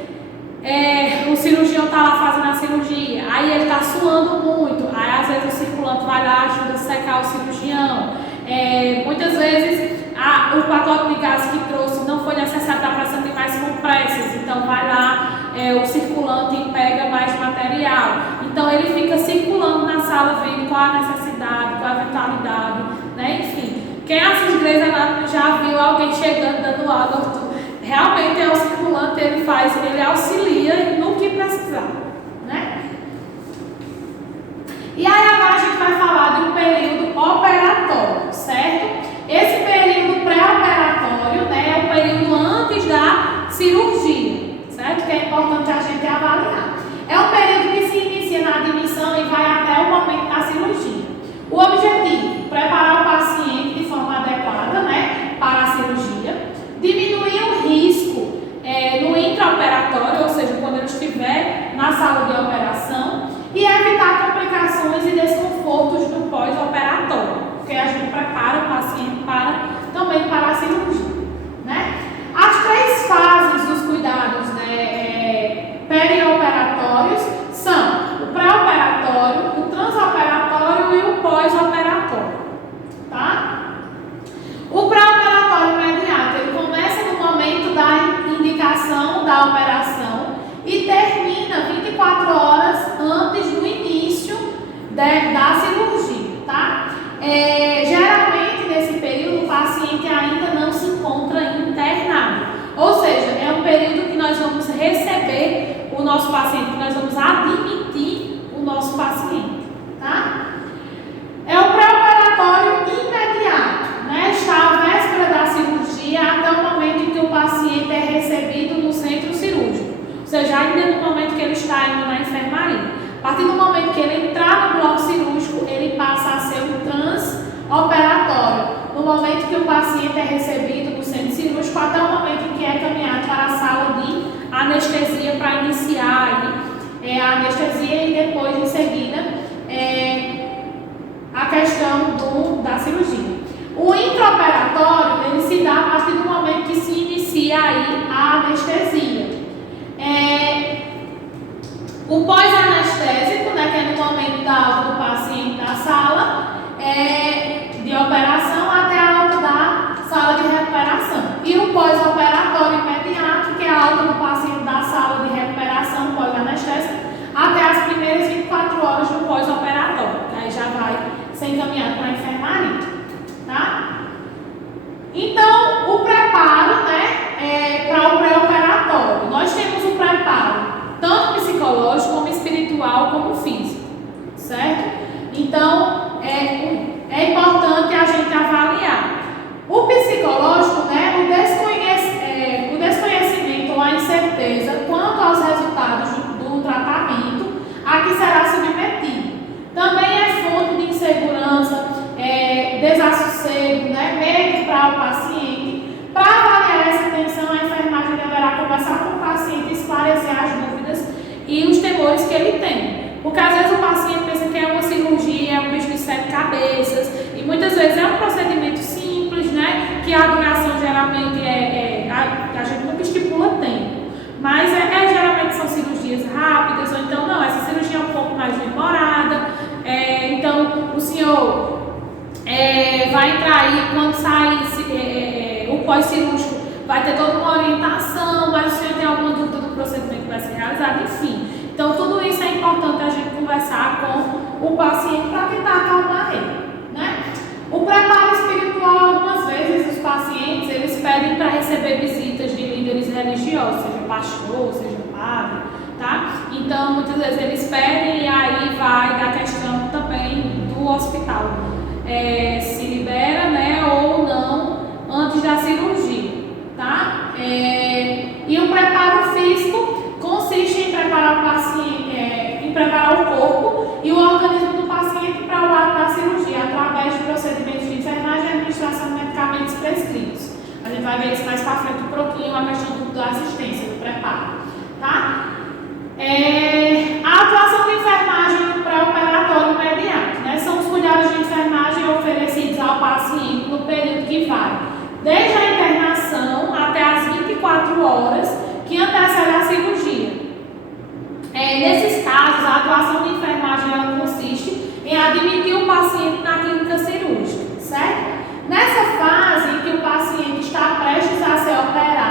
o cirurgião está lá fazendo a cirurgia, aí ele está suando muito, aí às vezes o circulante vai lá, ajuda a secar o cirurgião. Muitas vezes o pacote de gás que trouxe não foi necessário estar prestando em mais compressas, então vai lá o circulante e pega mais material. Então ele fica circulando na sala, vendo qual a necessidade, qual a eventualidade, né? Enfim, quem assiste Grey's Anatomy já viu alguém chegando dando água. Realmente é o circulante, ele auxilia no que precisar, né? E aí agora a gente vai falar de um período operatório, certo? Esse período pré-operatório, né, é o período antes da cirurgia, certo? Que é importante a gente avaliar. É um período que se inicia na admissão e vai até o momento da cirurgia. O objetivo, preparar o paciente de forma adequada, né, para a cirurgia, diminuir o risco no intraoperatório, ou seja, quando ele estiver na sala de operação, e evitar complicações e desconfortos do pós-operatório, porque a gente prepara o paciente também para a cirurgia, né? As 3 fases dos cuidados, né, perioperatórios são o pré-operatório, o transoperatório e o pós-operatório, tá? O pré-operatório imediato, ele começa no momento da indicação da operação e termina 24 horas antes do início da cirurgia, tá? Geralmente, nesse período, o paciente ainda não se encontra internado, ou seja, é um período que nós vamos receber o nosso paciente, que nós vamos admitir o nosso paciente, tá? É o pré-operatório imediato, né? Está à véspera da cirurgia até o momento em que o paciente é recebido no centro cirúrgico, ou seja, ainda no momento que ele está indo na enfermaria. A partir do momento que ele entrar no bloco cirúrgico, ele passa a ser um transoperatório. No momento que o paciente é recebido no centro cirúrgico, até o momento em que é caminhado para a sala de anestesia para iniciar a anestesia e depois, em seguida, a questão da cirurgia. O intraoperatório, ele se dá a partir do momento que se inicia aí a anestesia. O pós-anestésico, né, que é no momento da alta do paciente da sala de operação até a alta da sala de recuperação. E o pós-operatório imediato, que é a alta do paciente da sala de recuperação pós-anestésico até as primeiras 24 horas do pós-operatório. Aí já vai ser encaminhado para a enfermaria, tá? Então, o preparo, né, para o pré-operatório. Nós temos o preparo tanto psicológico, como espiritual, como físico, certo? Então, é importante a gente avaliar. O psicológico, né, o desconhecimento ou a incerteza quanto aos resultados do tratamento a que será submetido. Também é fonte de insegurança, desassossego, né, medo para o paciente. Para avaliar essa tensão, a enfermagem deverá conversar com o paciente e esclarecer as dúvidas e os temores que ele tem. Porque às vezes o paciente pensa que é uma cirurgia, é um bicho de 7 cabeças, e muitas vezes é um procedimento simples, né? Que a duração geralmente a gente nunca estipula tempo. Mas geralmente são cirurgias rápidas, ou então não, essa cirurgia é um pouco mais demorada. Então o senhor vai entrar aí, quando sair o pós-cirúrgico, vai ter toda uma orientação, mas o senhor tem alguma dúvida do procedimento que vai ser realizado, enfim. Então, tudo isso é importante a gente conversar com o paciente para tentar acalmar ele, né? O preparo espiritual, algumas vezes, os pacientes, eles pedem para receber visitas de líderes religiosos, seja pastor, seja padre, tá? Então, muitas vezes eles pedem e aí vai da questão também do hospital. Se libera, né, ou não, antes da cirurgia, tá? E o preparo físico consiste em preparar o paciente, em preparar o corpo e o organismo do paciente para o ato da cirurgia, através de procedimentos de enfermagem e administração de medicamentos prescritos. A gente vai ver isso mais para frente um pouquinho, a questão da assistência, do preparo, tá? A atuação de enfermagem no pré-operatório imediato, né? São os cuidados de enfermagem oferecidos ao paciente no período que vai desde a internação até as 24 horas que antecede a cirurgia. Nesses casos, a atuação de enfermagem ela consiste em admitir o paciente na clínica cirúrgica, certo? Nessa fase em que o paciente está prestes a ser operado,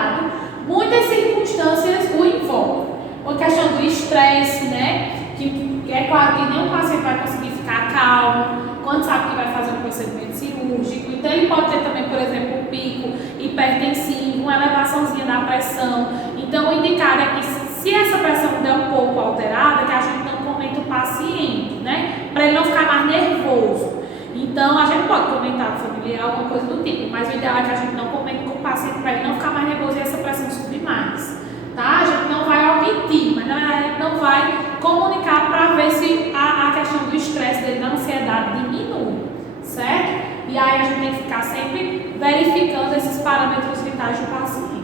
sabe que vai fazer um procedimento cirúrgico, então ele pode ter também, por exemplo, um pico hipertensivo, uma elevaçãozinha da pressão. Então, o indicado é que se essa pressão der um pouco alterada, que a gente não comente o paciente, né? Para ele não ficar mais nervoso. Então, a gente pode comentar com o familiar, alguma coisa do tipo, mas o ideal é que a gente não comente com o paciente para ele não ficar mais nervoso e essa pressão subir mais. Tá? A gente não vai omitir, mas a gente não vai comunicar para ver se a questão do estresse dele, da ansiedade diminui, certo? E aí a gente tem que ficar sempre verificando esses parâmetros vitais do paciente.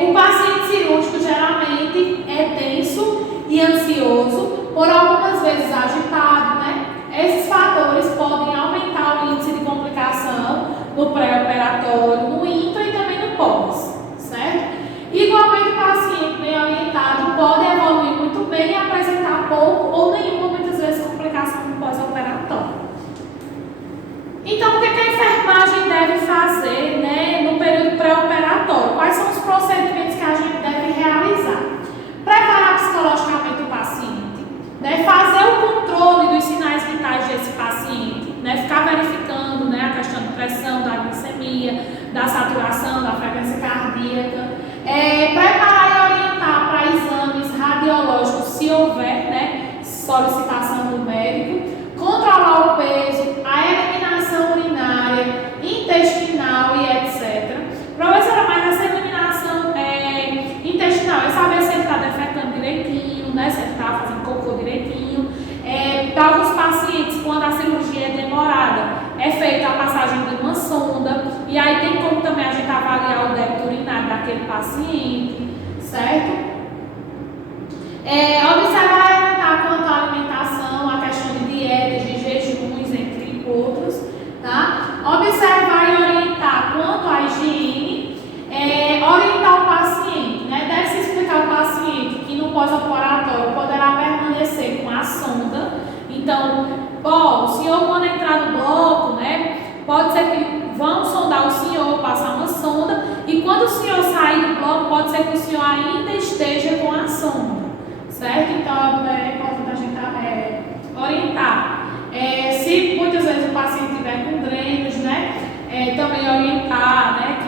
O paciente cirúrgico geralmente é tenso e ansioso, por algumas vezes agitado, né? Esses fatores podem aumentar o índice de complicação no pré-operatório, no intra e também no pós, certo? Igualmente, o paciente bem orientado pode evoluir muito bem e apresentar pouco ou nenhuma, muitas vezes, complicação no pós-operatório. Então, o que a enfermagem deve fazer, né, no período pré-operatório? Quais são os procedimentos que a gente deve realizar? Preparar psicologicamente o paciente, né, fazer o controle dos sinais vitais desse paciente, né, ficar verificando, né, a questão de pressão, da glicemia, da saturação, da frequência cardíaca, preparar e orientar para exames radiológicos, se houver, né, solicitação do médico, controlar o peso, a eliminação urinária, intestinal e etc. Professora, mas essa eliminação intestinal é saber se ele está defecando direitinho, né, se ele está fazendo cocô direitinho. Para alguns pacientes, quando a cirurgia é demorada, é feita a passagem de uma sonda, e aí tem como também a gente avaliar o débito urinário daquele paciente, certo? Observar e orientar quanto à alimentação, a questão de dietas, de jejuns, entre outros, tá? Observar e orientar quanto à higiene, orientar o paciente, né? Deve-se explicar ao paciente que no pós-operatório poderá permanecer com a sonda. Então, o senhor quando entrar no bloco, né? Pode ser que vão sondar o senhor, passar uma sonda, e quando o senhor sair do bloco, pode ser que o senhor ainda esteja com a sonda, certo? Então, é importante a gente orientar. Se muitas vezes o paciente estiver com drenos, né? Também orientar, né?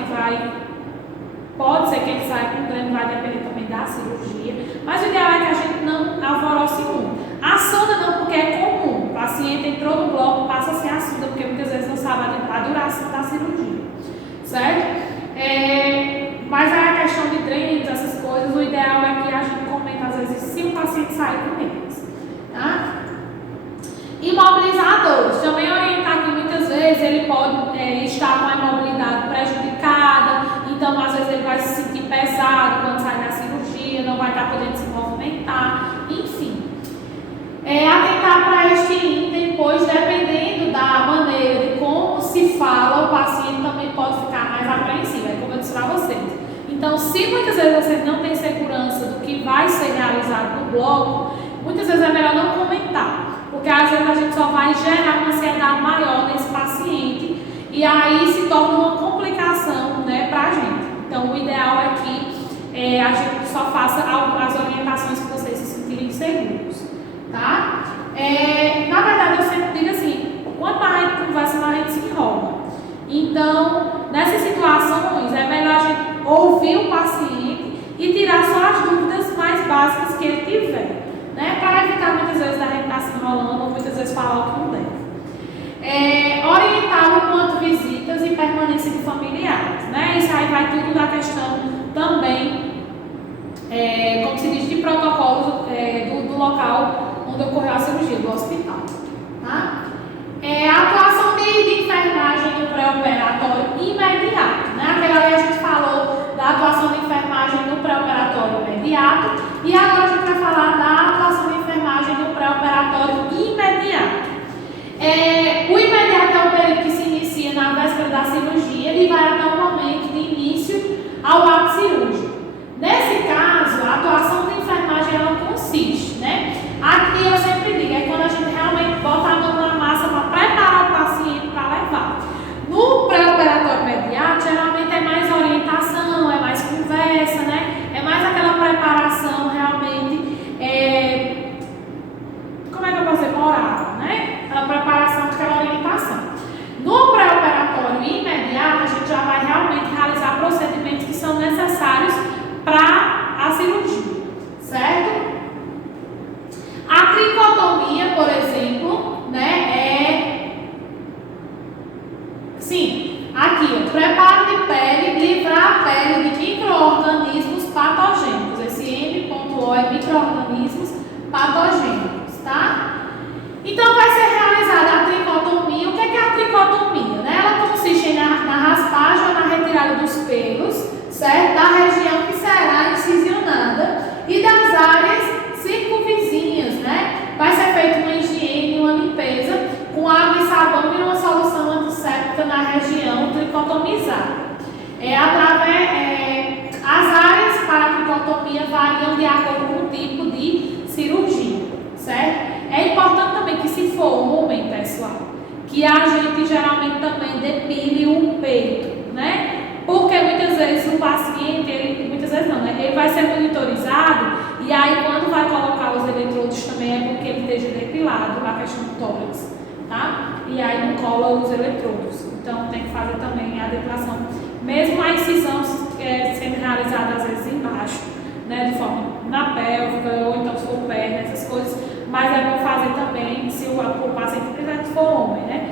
Pode ser que ele saia com dreno, vai depender também da cirurgia, mas o ideal é que a gente não alvoroce muito. A sonda não, porque é comum. O paciente entrou no bloco, passa-se a sonda, porque muitas vezes não sabe a duração da cirurgia, certo? Mas a questão de drenos, essas coisas, o ideal é que a gente comenta às vezes se o paciente sair com eles, tá? Imobilizadores, também orientar que muitas vezes ele pode estar com a imobilidade prejudicada, então às vezes ele vai se sentir pesado quando sai da cirurgia, não vai estar podendo se movimentar, enfim. Atentar para este item, pois dependendo da maneira de como se fala, o paciente também pode ficar mais apreensivo, como eu disse para vocês. Então, se muitas vezes você não tem segurança do que vai ser realizado no bloco, muitas vezes é melhor não comentar, porque às vezes a gente só vai gerar uma ansiedade maior nesse paciente e aí se torna uma complicação, né, para a gente. Então, o ideal é que a gente só faça as orientações que vocês se sentirem seguros, tá? Na verdade, eu sempre digo assim, quanto mais a gente conversa, mais a gente se enrola. Então, nessas situações, é melhor a gente ouvir o paciente e tirar só as dúvidas mais básicas que ele tiver, né? Para evitar muitas vezes a gente estar se enrolando ou muitas vezes falar o que não deve. Orientá-lo quanto visitas e permanência de familiares, né? Isso aí vai tudo da questão também, como se diz, de protocolos do local onde ocorreu a cirurgia, do hospital, tá? A atuação de enfermagem no pré-operatório imediato, né? Aquela ali a gente falou da atuação de enfermagem no pré-operatório imediato e agora a gente vai falar da atuação de enfermagem no pré-operatório imediato. O imediato é o período que se inicia na véspera da cirurgia e vai até o momento de início ao ato cirúrgico. Nesse caso, a atuação de enfermagem ela consiste, né? Aqui eu sempre digo, é quando a gente realmente bota a mão na massa para preparar o paciente para levar. No pré-operatório imediato, geralmente é mais pelos, certo? Da região que será incisionada e das áreas circunvizinhas, né? Vai ser feita uma higiene, uma limpeza com água e sabão e uma solução antisséptica na região tricotomizada. As áreas para a tricotomia variam de acordo com o tipo de cirurgia, certo? É importante também que, se for um momento, pessoal, que a gente geralmente também depile o peito, né? Porque muitas vezes o paciente, muitas vezes não, né? Ele vai ser monitorizado e aí quando vai colocar os eletrodos também é porque ele esteja depilado, a questão do tórax, tá? E aí não cola os eletrodos. Então tem que fazer também a depilação, mesmo a incisão sendo realizada às vezes embaixo, né? De forma na pélvica ou então se for perna, essas coisas. Mas é bom fazer também, se o paciente, principalmente se for homem, né?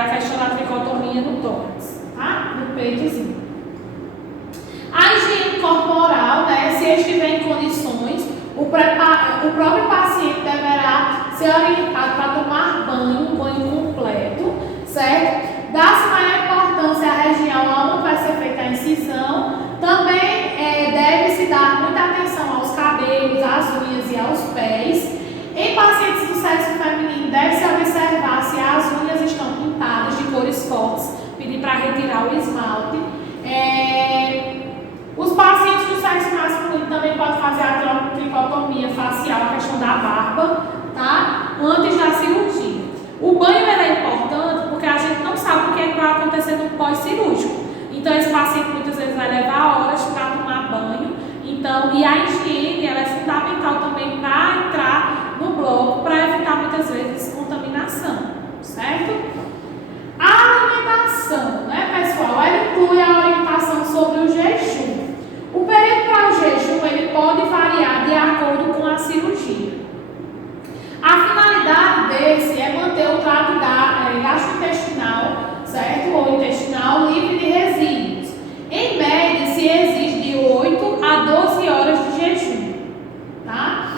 A questão da tricotomia no tórax, tá? No peitozinho. A higiene corporal, né? Se estiver em condições, o próprio paciente deverá ser orientado para tomar banho, um banho completo, certo? Dá-se maior importância à região onde vai ser feita a incisão. Também deve-se dar muita atenção aos cabelos, às unhas e aos pés. Em pacientes do sexo feminino, deve-se observar se as unhas estão pintadas de cores fortes, pedir para retirar o esmalte. Os pacientes do sexo masculino também podem fazer a tricotomia facial, a questão da barba, tá? Antes da cirurgia. O banho é importante porque a gente não sabe o que vai acontecer no pós-cirúrgico. Então, esse paciente muitas vezes vai levar horas para tomar banho. Então, e a higiene ela é fundamental também para entrar no bloco, para evitar muitas vezes contaminação, certo? A alimentação, né, pessoal? Ela inclui a orientação sobre o jejum. O período para o jejum ele pode variar de acordo com a cirurgia. A finalidade desse é manter o trato gastrointestinal, certo? Ou intestinal livre de resíduos. Em média, se exige de 8 a 12 horas de jejum, tá?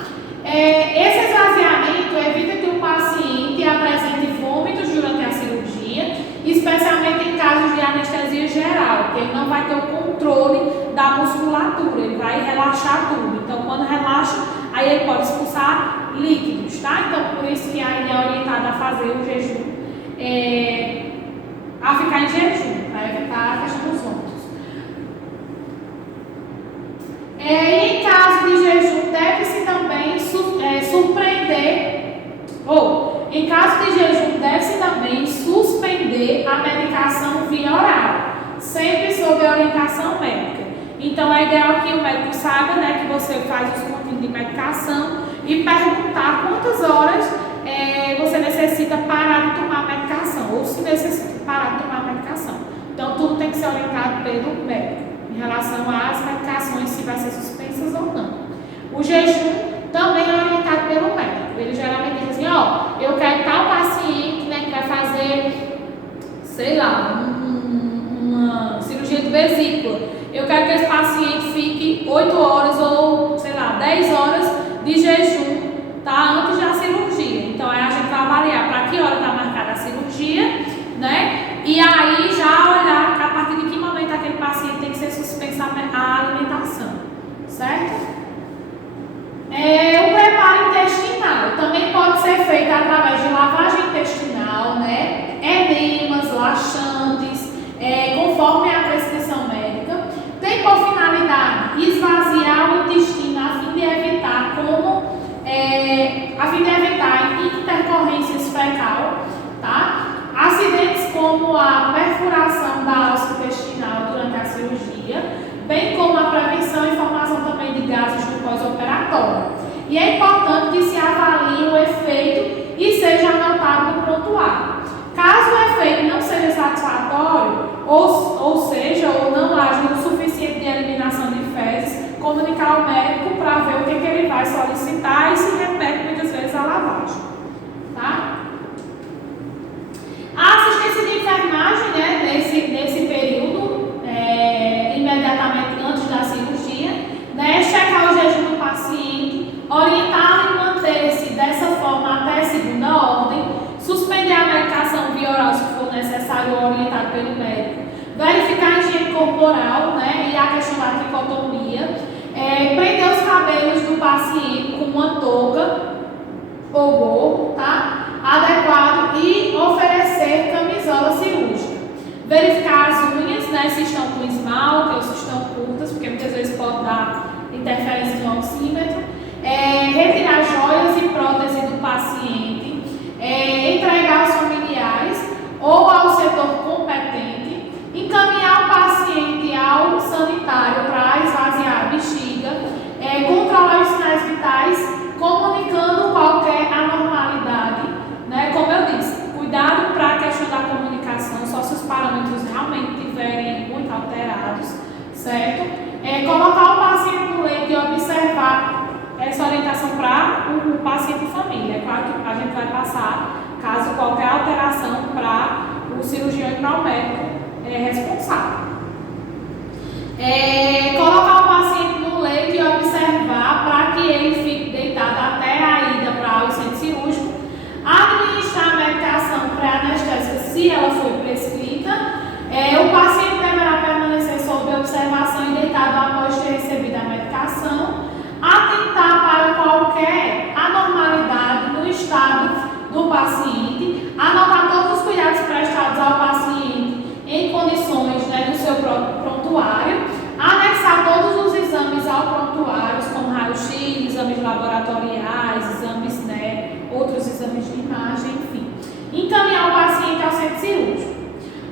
Esse esvaziamento evita que o paciente apresente vômitos durante a cirurgia, especialmente em casos de anestesia geral, porque ele não vai ter o controle da musculatura, ele vai relaxar tudo. Então, quando relaxa, aí ele pode expulsar líquidos, tá? Então, por isso que aí é orientado a fazer o jejum, a ficar em jejum, para evitar a questão dos vômitos. Em caso de jejum, deve-se também em caso de jejum, deve-se também suspender a medicação via oral, sempre sob orientação médica. Então, é ideal que o médico saiba, né, que você faz os contínuos de medicação e perguntar quantas horas você necessita parar de tomar a medicação, ou se necessita parar de tomar a medicação. Então, tudo tem que ser orientado pelo médico em relação às medicações, se vai ser suspensas ou não. O jejum também é orientado pelo médico. Ele geralmente diz assim, eu quero tal paciente, né, que vai fazer, sei lá, uma cirurgia de vesícula. Eu quero que esse paciente fique 8 horas ou, sei lá, 10 horas de jejum, tá, antes da cirurgia. Então, aí a gente vai avaliar para que hora está marcada a cirurgia, né, e aí já olhar a partir de que momento aquele paciente tem que ser suspensa a alimentação, certo? O preparo intestinal também pode ser feito através de lavagem intestinal, né? Enemas, laxantes, conforme a prescrição médica. Tem por finalidade esvaziar o intestino a fim de evitar intercorrências fecal, tá? Acidentes como a perfuração da alça intestinal durante a cirurgia, bem como a prevenção e formação também de gases no pós-operatório. E é importante que se avalie o efeito e seja anotado no prontuário. Caso o efeito não seja satisfatório, ou não haja o suficiente de eliminação de fezes, comunicar ao médico para ver o que ele vai solicitar e se repete muitas vezes a lavagem. Tá? A assistência de enfermagem, né, nesse período, imediatamente antes da cirurgia, né, checar o jejum do paciente, orientá-lo em manter-se dessa forma até segunda ordem, suspender a medicação via oral se for necessário ou orientado pelo médico, verificar a higiene corporal corporal, né, e a questão da tricotomia, prender os cabelos do paciente com uma touca ou gorro, tá, adequado, e oferecer camisola cirúrgica. Verificar as unhas, né, se estão com esmalte ou se estão curtas, porque muitas vezes pode dar interferência no oxímetro. Retirar joias e prótese do paciente, entregar aos familiares ou ao setor competente, encaminhar o paciente ao sanitário para esvaziar a bexiga, controlar os sinais vitais, comunicando qualquer anormalidade, né? Como eu disse, cuidado para a questão da comunicação, só se os parâmetros realmente estiverem muito alterados, certo? Colocar o paciente no leito e observar essa orientação para o paciente e família. É claro que a gente vai passar, caso qualquer alteração, para o cirurgião e para o médico responsável. Colocar o paciente no leito e observar para que ele fique deitado até a ida para o centro cirúrgico. Administrar a medicação pré-anestésica se ela for prescrita. O paciente deverá permanecer sob observação e deitado após ter recebido a medicação. Atentar para qualquer anormalidade no estado do paciente. Anotar todos os cuidados prestados ao paciente em condições, né, do seu próprio prontuário. Anexar todos os exames ao prontuário, como raio-x, exames laboratoriais, exames, né, outros exames de imagem, enfim. Encaminhar o paciente ao centro cirúrgico.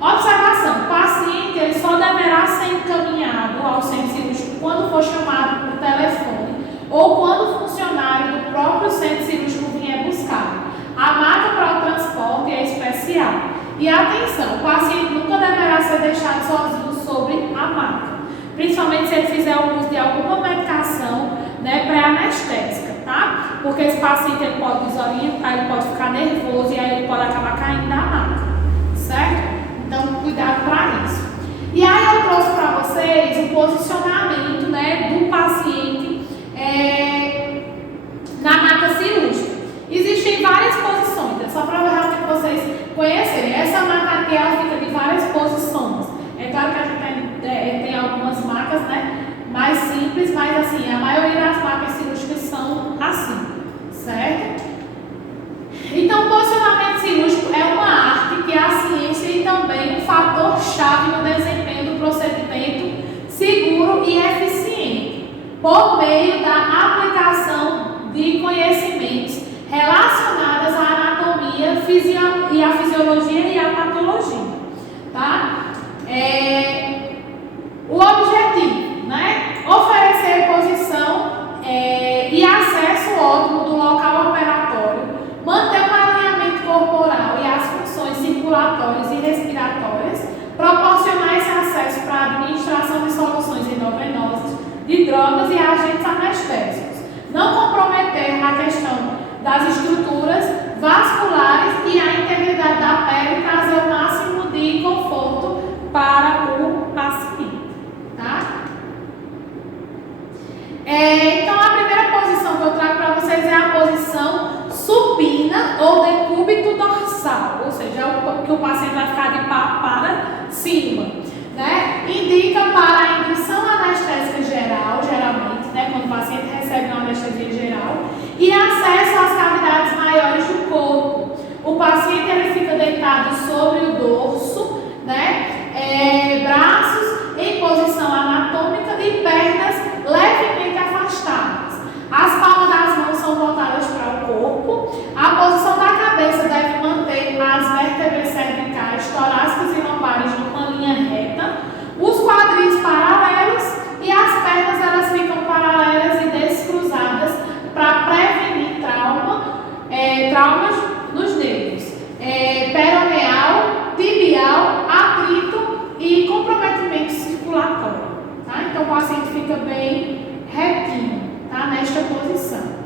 Observação: o paciente ele só deverá ser encaminhado ao centro cirúrgico quando for chamado por telefone ou quando o funcionário do próprio centro cirúrgico vier buscar. A maca para o transporte é especial. E atenção, o paciente nunca deverá ser deixado sozinho sobre a maca, principalmente se ele fizer o uso de alguma medicação, né, pré-anestésica, tá? Porque esse paciente ele pode desorientar, ele pode ficar nervoso e aí ele pode acabar caindo da maca, certo? Então, cuidado para isso. E aí eu trouxe para vocês o posicionamento, né, do paciente na maca cirúrgica. Existem várias posições, é só para realmente vocês conhecerem. Essa maca aqui ela fica de várias posições. É claro que a gente tem algumas macas, né, mais simples, mas assim, a maioria das macas cirúrgicas são assim, certo? Então, o posicionamento cirúrgico é uma arte que é a ciência e também um fator-chave no desempenho do procedimento seguro e eficiente, por meio da aplicação de conhecimentos relacionados à anatomia e à fisiologia e à patologia, tá? O objetivo, né? Oferecer posição e acesso ótimo do local operatório, manter um alinhamento corporal e as funções circulatórias e respiratórias, proporcionar esse acesso para a administração de soluções endovenosas, de drogas e agentes anestésicos, não comprometer a questão das estruturas vasculares e a integridade da pele, trazer o máximo de conforto para o paciente, tá? Então, a primeira posição que eu trago para vocês é a posição supina ou decúbito dorsal, ou seja, o que o paciente vai ficar de papo para cima, né? Indica para a indução anestésica geral, geralmente, né, quando o paciente recebe uma anestesia geral, e acesso às cavidades maiores do corpo. O paciente ele fica deitado sobre o dorso, né? Braços em posição anatômica e pernas levemente afastadas. As palmas das mãos são voltadas para o corpo. A posição da cabeça deve manter as vértebras cervicais, torácicas e lombares numa linha reta. Os quadris paralelos e as pernas elas ficam paralelas e descruzadas para prevenir traumas nos nervos. Peroneal, tibial, atrito e comprometimento circulatório, tá? Então o paciente fica bem retinho, tá? Nesta posição.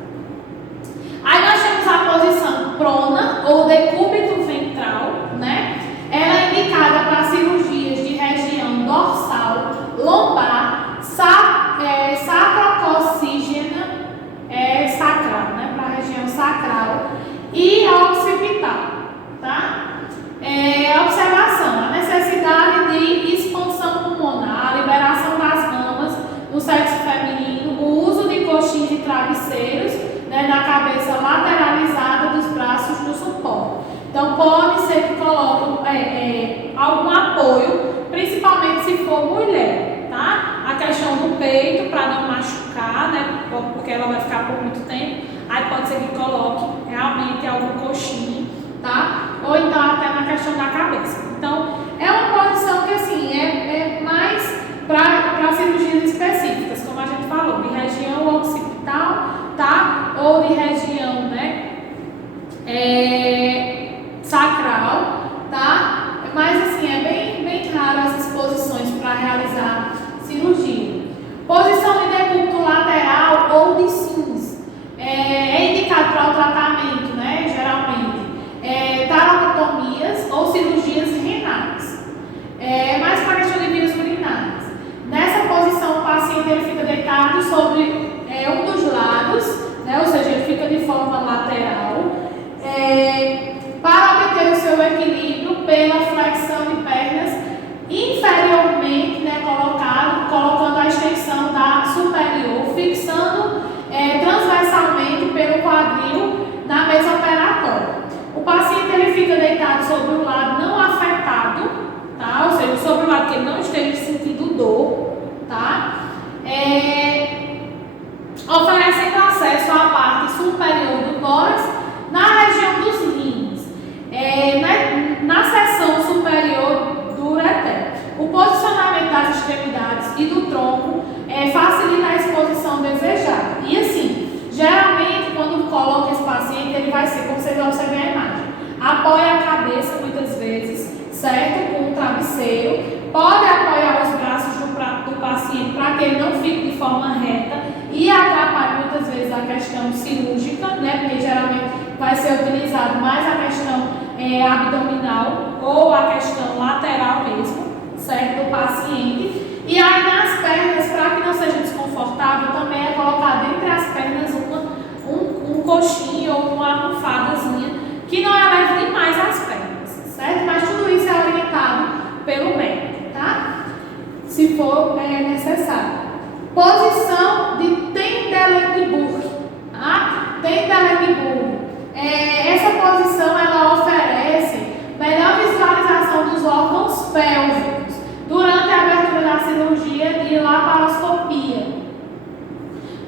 Aí nós temos a posição prona ou decúbito ventral, né? Ela é indicada para cirurgias de região dorsal, lombar, sacrococcígena, sacral, né? Para a região sacral e occipital, tá? Observação: a necessidade de expansão pulmonar e travesseiros, né, na cabeça lateralizada dos braços no suporte. Então, pode ser que coloque algum apoio, principalmente se for mulher, tá? A questão do peito, para não machucar, né, porque ela vai ficar por muito tempo, aí pode ser que coloque realmente algum coxinho, tá? Ou então até na questão da cabeça. Então, é uma posição que, assim, é mais para cirurgias específicas, como a gente falou, de região occipital, tá? Ou de região, né, sacral, tá? Mas, assim, é bem raro essas posições para realizar cirurgia. Posição de decúbito lateral ou de cins. É indicado para o tratamento, né, geralmente, taracotomias ou cirurgias renais. Mais para a questão de vias urinárias. Nessa posição, o paciente ele fica deitado sobre um dos lados, né, ou seja, ele fica de forma lateral, para obter o seu equilíbrio pela flexão de pernas inferiormente, né, colocando a extensão da superior, fixando transversalmente pelo quadril na mesa operatória. O paciente ele fica deitado sobre o lado não afetado, tá? Ou seja, sobre o lado que ele não esteja sentindo dor, tá? Oferecendo acesso à parte superior do tórax na região dos rins, na seção superior do ureter. O posicionamento das extremidades e do tronco facilita a exposição desejada. E assim, geralmente quando coloca esse paciente, ele vai ser, como vocês observam a imagem, apoia a cabeça muitas vezes, certo? Com o travesseiro, pode apoiar os braços do paciente para que ele não fique de forma reta e atrapalhe muitas vezes a questão cirúrgica, né? Porque geralmente vai ser utilizado mais a questão abdominal ou a questão lateral mesmo, certo? Do paciente. E aí nas pernas, para que não seja desconfortável, também é colocado entre as pernas um coxinho ou uma almofadazinha que não eleve demais as pernas, certo? Mas tudo isso é orientado pelo médico, tá? Se for necessário. Posição de Trendelenburg, tá? Trendelenburg. Essa posição ela oferece melhor visualização dos órgãos pélvicos durante a abertura da cirurgia de laparoscopia,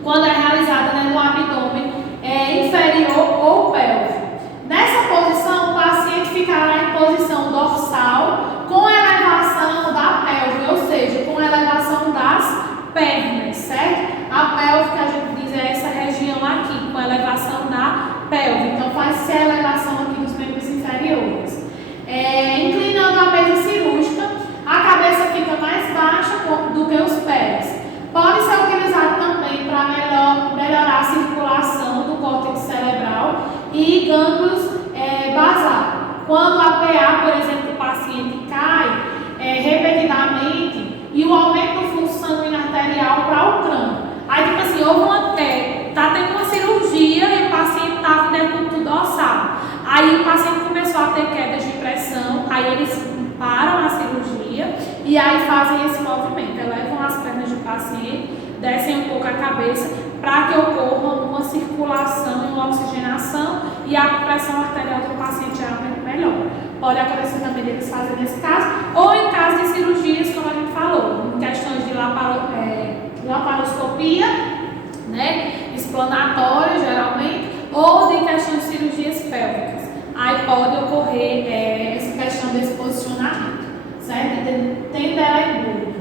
quando é realizada, né, no abdômen inferior ou pélvico. Nessa posição, o paciente ficará em posição dorsal com elevação da pelve, ou seja, com elevação das pernas, certo? A pelve que a gente diz é essa região aqui, com elevação da pelve. Então, faz-se a elevação aqui dos membros inferiores. Inclinando a mesa cirúrgica, a cabeça fica mais baixa do que os pés. Pode ser utilizado também para melhorar a circulação do córtex cerebral e gânglios basais. Quando a PA, por exemplo, do paciente cai repetidamente e o aumento do fluxo sanguíneo arterial para o crânio. Aí, tipo assim, tá tendo uma cirurgia e o paciente estava em decúbito dorsal. Aí o paciente começou a ter quedas de pressão, aí eles param a cirurgia e aí fazem esse movimento, elevam as pernas do paciente, descem um pouco a cabeça para que ocorra uma circulação e uma oxigenação e a pressão arterial do paciente geralmente melhora. Pode acontecer também deles fazerem nesse caso, ou em caso de cirurgias, como a gente falou, em questões de laparoscopia, né, explanatória geralmente, ou de questões de cirurgias pélvicas. Aí pode ocorrer essa questão desse posicionamento, certo? Trendelenburg.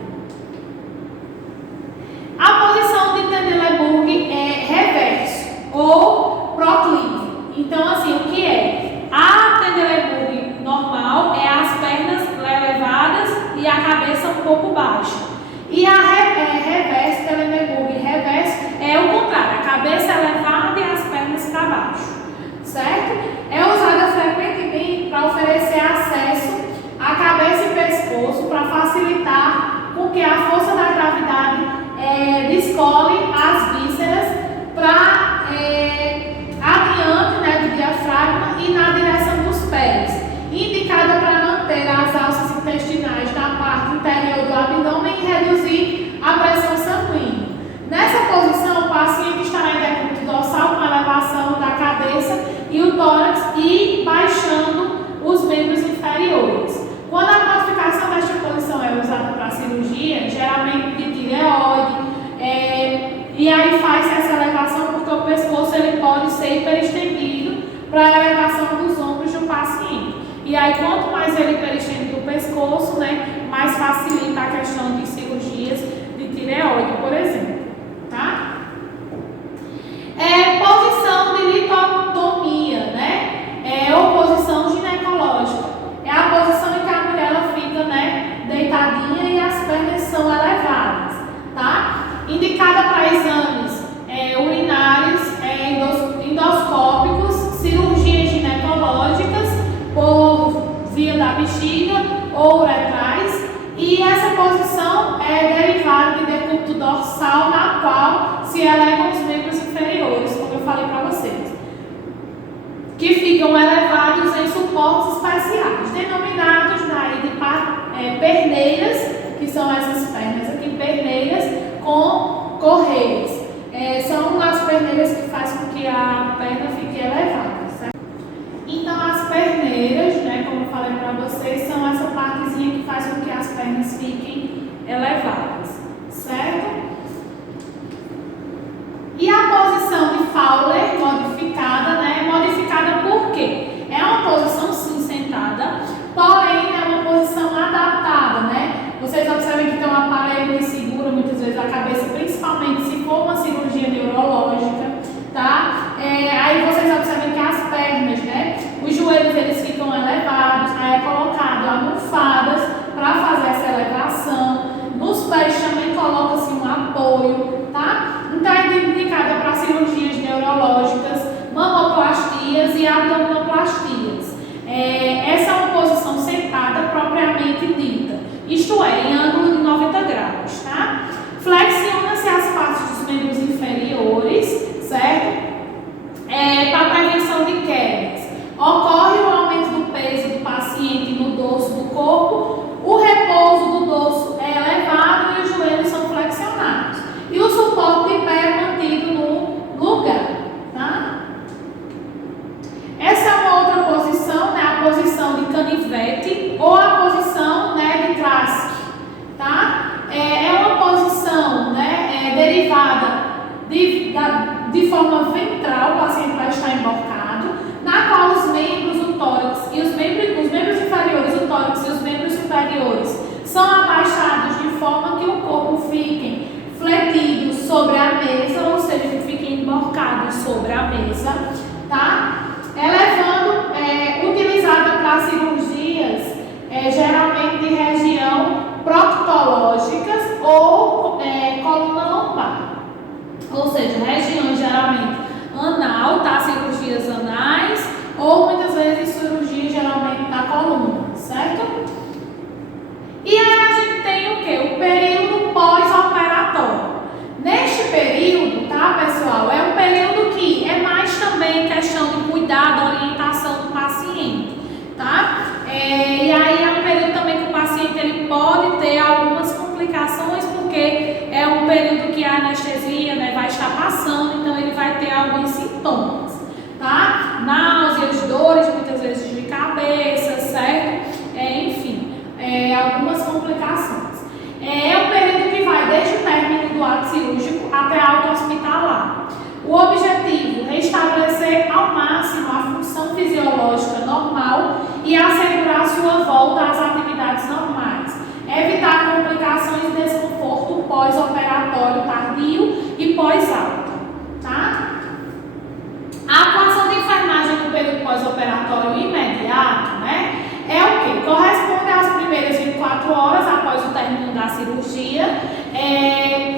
A posição de Trendelenburg é reverso ou proclive. Então, assim, o que é? A Trendelenburg normal é as pernas elevadas e a cabeça um pouco baixa. E a reverso, Trendelenburg reverso, é o contrário, a cabeça elevada e as pernas para baixo, certo? É usada frequentemente para oferecer acesso à cabeça e pescoço para facilitar para a elevação dos ombros do paciente. E aí, quanto mais ele preenchendo do pescoço, né, mais facilita a questão de cirurgias de tireoide, por exemplo, tá? Posição de litotomia, né? Ou posição ginecológica. É a posição em que a mulher ela fica, né, deitadinha e as pernas são elevadas, tá? Indicada para exames urinários, endoscópicos, cirurgias ginecológicas por via da bexiga ou uretrais, e essa posição é derivada de decúbito dorsal, na qual se elevam os membros inferiores, como eu falei para vocês, que ficam elevados em suportes especiais, denominados daí de perneiras, que são essas pernas aqui, perneiras com correias. São as perneiras que fazem com que a perna fique elevada, certo? Então, as perneiras, né, como eu falei para vocês, são essa partezinha que faz com que as pernas fiquem elevadas, certo? E a posição de Fowler modificada, né? Modificada por quê? É uma posição sim sentada, porém é uma posição adaptada, né? Vocês observem que tem um aparelho que segura muitas vezes a cabeça, principalmente se for uma cirurgia neurológica, tá? Aí vocês observem que as pernas, né? Os joelhos eles ficam elevados, aí é colocado almofadas para fazer essa elevação. Nos pés também coloca-se um apoio, tá? Então é indicada para cirurgias neurológicas, mamoplastias e abdominoplastias. Essa é uma posição sentada propriamente dita, isto é, em ângulo de 90 graus, tá? Flexiona-se as partes dos membros inferiores, certo? Para prevenção de quedas. Ocorre o aumento do peso do paciente no dorso do corpo, o repouso do dorso é elevado e os joelhos são flexionados. E o suporte de pé é mantido no lugar, tá? Essa é uma outra posição, né? A posição de canivete ou a posição, né, de Trask, tá? É uma posição, né, derivada de forma ventral, o paciente vai estar emborcado, na qual os membros, o tórax e os membros inferiores, o tórax e os membros superiores são abaixados de forma que o corpo fique fletido sobre a mesa, ou seja, que fiquem emborcados sobre a mesa, tá? Utilizada para cirurgias geralmente de região proctológicas ou coluna lombar, ou seja, regiões geralmente anal, tá? Cirurgias anais ou muitas vezes cirurgia geralmente da coluna, certo? E aí a gente tem o que? O período pós-operatório. Neste período, tá, pessoal, é um período que é mais também questão de cuidado, orientação do paciente, tá? E aí é um período também que o paciente ele pode ter algumas complicações, porque é um período que a anestesia, né, vai estar passando, então ele vai ter alguns sintomas, tá? Náuseas, dores, muitas vezes de cabeça, certo? Enfim, algumas complicações. É um período que vai desde o término do ato cirúrgico até a alta hospitalar. O objetivo é restabelecer ao máximo a função fisiológica normal e assegurar sua volta às atividades normais. Evitar complicações e desconforto pós-operatório tardio e pós-alta, tá? A atuação de enfermagem no período pós-operatório imediato, né, é o que? Corresponde às primeiras 24 horas após o término da cirurgia,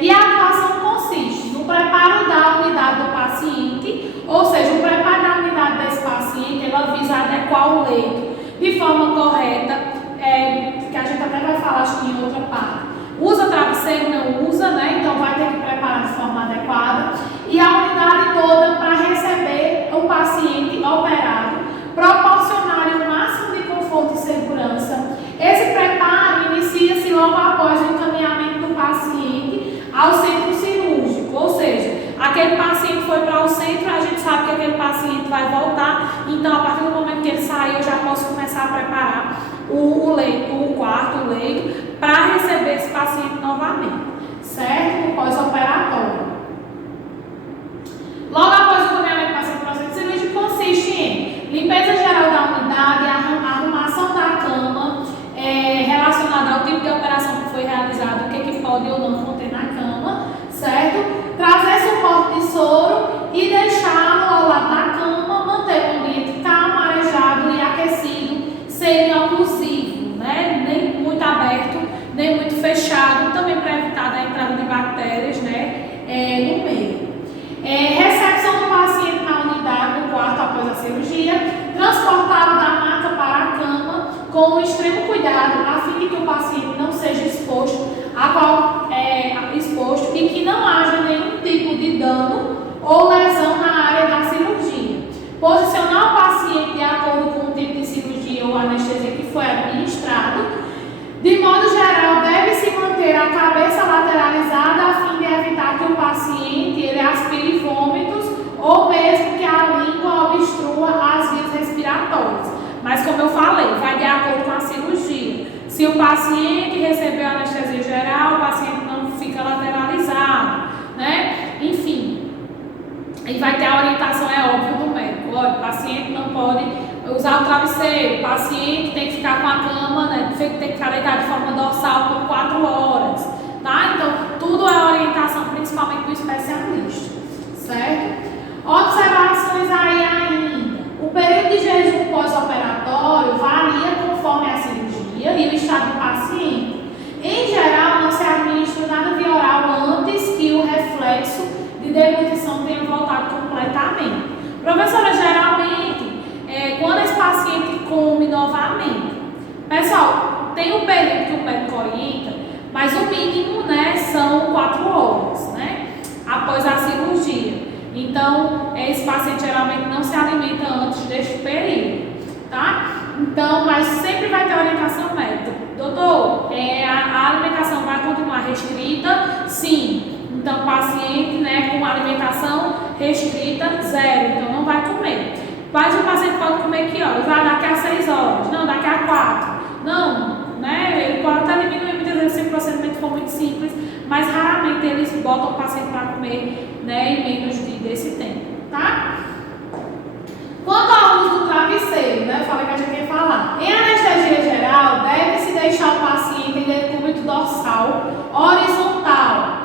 e a atuação consiste no preparo da unidade do paciente, ou seja, o preparo da unidade desse paciente, ela visa adequar o leito de forma correta, que a gente até vai falar acho que em outra parte. Usa travesseiro, não usa, né? Então vai ter que preparar de forma adequada. E a unidade toda para receber o paciente operado, proporcionar o máximo de conforto e segurança. Esse preparo inicia-se logo após o encaminhamento do paciente ao centro cirúrgico, ou seja, aquele paciente foi para o centro, a gente sabe que aquele paciente vai voltar, então a partir do momento que ele sair, eu já posso começar a preparar o leito, o quarto, o leito, para receber esse paciente novamente, certo? No pós-operatório. Logo após o encaminhamento do paciente para o centro cirúrgico, consiste em Se o paciente recebeu anestesia geral, o paciente não fica lateralizado, né? Enfim, e vai ter a orientação, é óbvio, do médico. Olha, o paciente não pode usar o travesseiro, o paciente tem que ficar com a cama, né? Tem que ficar deitado de forma dorsal por 4 horas, tá? Então, tudo é orientação, principalmente do especialista, certo? Observações aí ainda. O período de jejum pós-operatório varia conforme a cirurgia e o estado do paciente. Em geral, não se administra nada via oral antes que o reflexo de deglutição tenha voltado completamente. Professora, geralmente, quando esse paciente come novamente, pessoal, tem um período que o médico orienta, mas o mínimo, né, são 4 horas, né, após a cirurgia. Então, esse paciente geralmente não se alimenta antes deste período, tá? Então, mas sempre vai ter orientação médica. Doutor, a alimentação vai continuar restrita? Sim. Então, paciente, né, com alimentação restrita, 0. Então, não vai comer. Mas o paciente pode comer que horas? Daqui a 6 horas. Não, daqui a 4. Não, né? Ele pode até diminuir muitas vezes se o procedimento for muito simples, mas raramente eles botam o paciente para comer, né, em menos desse tempo, tá? Quanto ao uso do travesseiro, né? Eu falei que a gente ia falar. Em anestesia geral, deve-se deixar o paciente em decúbito dorsal horizontal,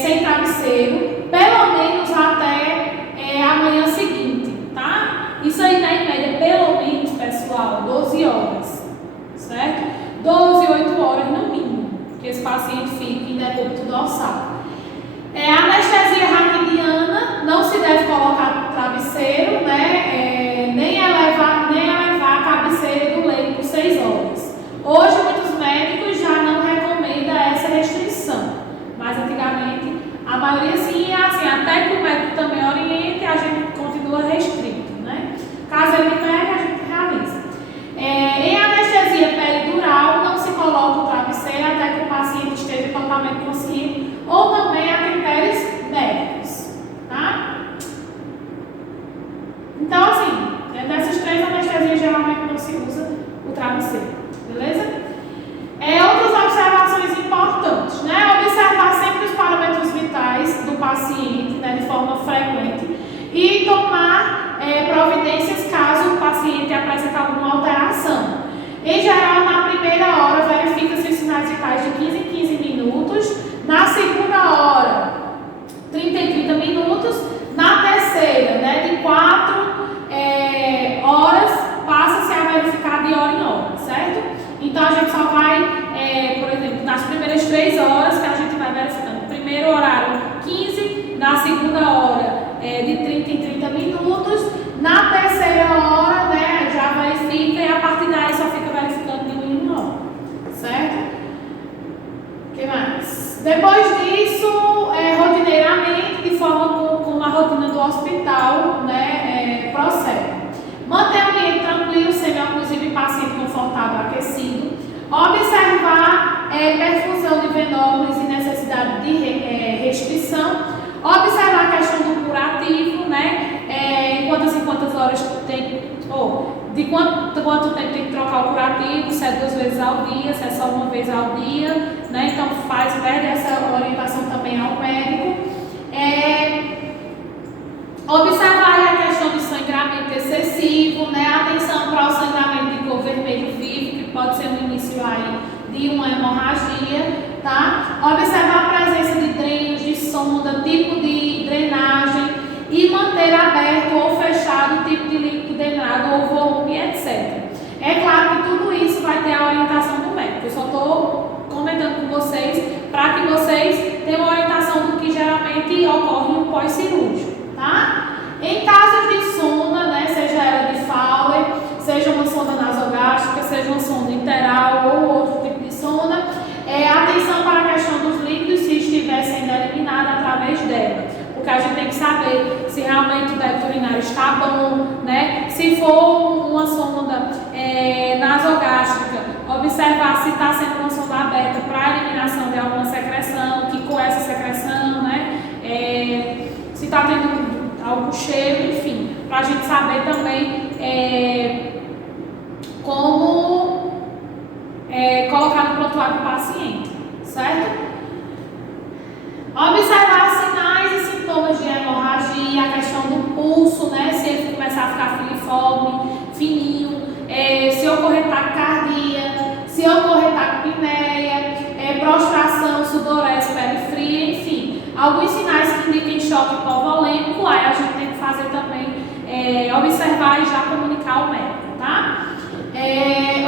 sem travesseiro, pelo menos até a manhã seguinte, tá? Isso aí dá em média, pelo menos, pessoal, 12 horas, certo? 12, 8 horas no mínimo, que esse paciente fique em decúbito dorsal. A anestesia raquidiana não se deve colocar travesseiro, né? Nem elevar a cabeceira do leito por 6 horas. Hoje, muitos médicos já não recomendam essa restrição, mas antigamente a maioria sim, assim, até que o médico também oriente, a gente continua restrito, né? Caso ele pegue, a gente realiza. Em anestesia peridural, não se coloca o travesseiro até que o paciente esteja totalmente consciente ou também a critérios médicos, tá? Então, assim, dessas 3 anestesias geralmente não se usa o travesseiro, beleza? Outras observações importantes, né? Observar sempre os parâmetros vitais do paciente, né, de forma frequente e tomar providências caso o paciente apresente alguma alteração. Em geral, na primeira hora, verifica-se os sinais vitais de 15 em 15 minutos. Na segunda hora, 30 em 30 minutos. Na terceira, né, de 4 horas, passa-se a verificar de hora em hora, certo? Então, a gente só vai, por exemplo, nas primeiras 3 horas que a gente vai verificando. Primeiro horário, 15. Na segunda hora, de 30 em 30 minutos. Na terceira hora, né, já verifica e a partir daí só fica verificando de 1 em 1 hora, certo? O que mais? Depois disso, rotineiramente, de forma como a rotina do hospital, né, procede. Manter o ambiente tranquilo, semi-oclusivo e paciente confortável, aquecido. Observar perfusão de venóculos e necessidade de restrição. Observar a questão do curativo, né? Em quantas horas tem, de quanto tempo tem que trocar o curativo, se é 2 vezes ao dia, se é só 1 vez ao dia, né? Então pede essa orientação também ao médico. Observar a questão do sangramento excessivo, né? Atenção para o sangramento de cor vermelho vivo, que pode ser no início aí de uma hemorragia, tá? Observar a presença de drenos de sonda, tipo de drenagem e manter aberto ou fechado o tipo de líquido drenado ou volume, etc. É claro que tudo isso vai ter a orientação do médico. Eu só estou comentando com vocês para que vocês tenham a orientação do que geralmente ocorre no pós-cirúrgico, tá? Em casos de sonda, né, seja ela de Fowler, seja uma sonda nasogástrica, seja uma sonda interal ou outro tipo de sonda, atenção para a questão dos líquidos se estiver sendo eliminado através dela. Porque a gente tem que saber se realmente o débito urinário está bom, né? Se for uma sonda nasogástrica, observar se está sendo uma sonda aberta para a eliminação de alguma secreção, que com essa secreção, né? Se está tendo algum cheiro, enfim, para a gente saber também como ligar no prontuário do paciente, certo? Observar sinais e sintomas de hemorragia, a questão do pulso, né? Se ele começar a ficar filiforme, fininho, se ocorrer taquicardia, se ocorrer taquipneia, prostração, sudorese, pele fria, enfim. Alguns sinais que indicam choque hipovolêmico, aí a gente tem que fazer também, observar e já comunicar ao médico, tá?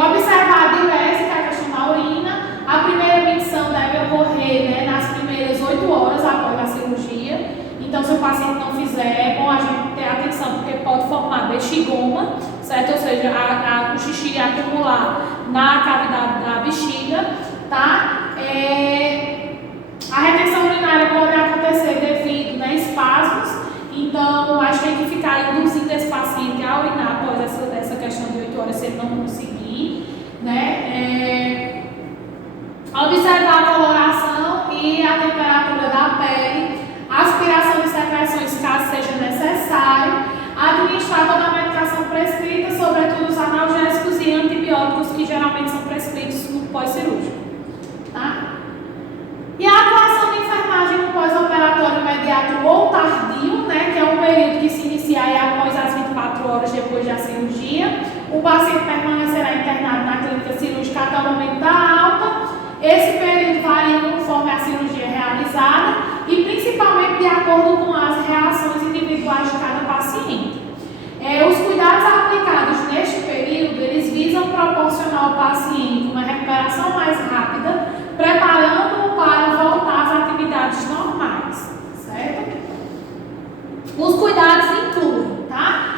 Observar a diurese, que é a questão da urina. A primeira medição deve ocorrer, né, nas primeiras 8 horas após a cirurgia. Então, se o paciente não fizer, é bom a gente ter atenção, porque pode formar bexigoma, certo? Ou seja, o xixi acumular na cavidade da bexiga, tá? A retenção urinária pode acontecer devido, né, espasmos. Então, a gente tem que ficar induzindo esse paciente a urinar após essa questão de 8 horas, se ele não conseguir, né? Observar a coloração e a temperatura da pele, aspiração de secreções caso seja necessário, administrar toda a medicação prescrita, sobretudo os analgésicos e antibióticos que geralmente são prescritos no pós-cirúrgico, tá? E a atuação de enfermagem no pós-operatório imediato ou tardio, né, que é um período que se inicia aí após as 24 horas depois da cirurgia. O paciente permanecerá internado na clínica cirúrgica até o momento da alta. Esse período varia conforme a cirurgia realizada e principalmente de acordo com as reações individuais de cada paciente. Os cuidados aplicados neste período, eles visam proporcionar ao paciente uma recuperação mais rápida, preparando-o para voltar às atividades normais, certo? Os cuidados incluem, tá?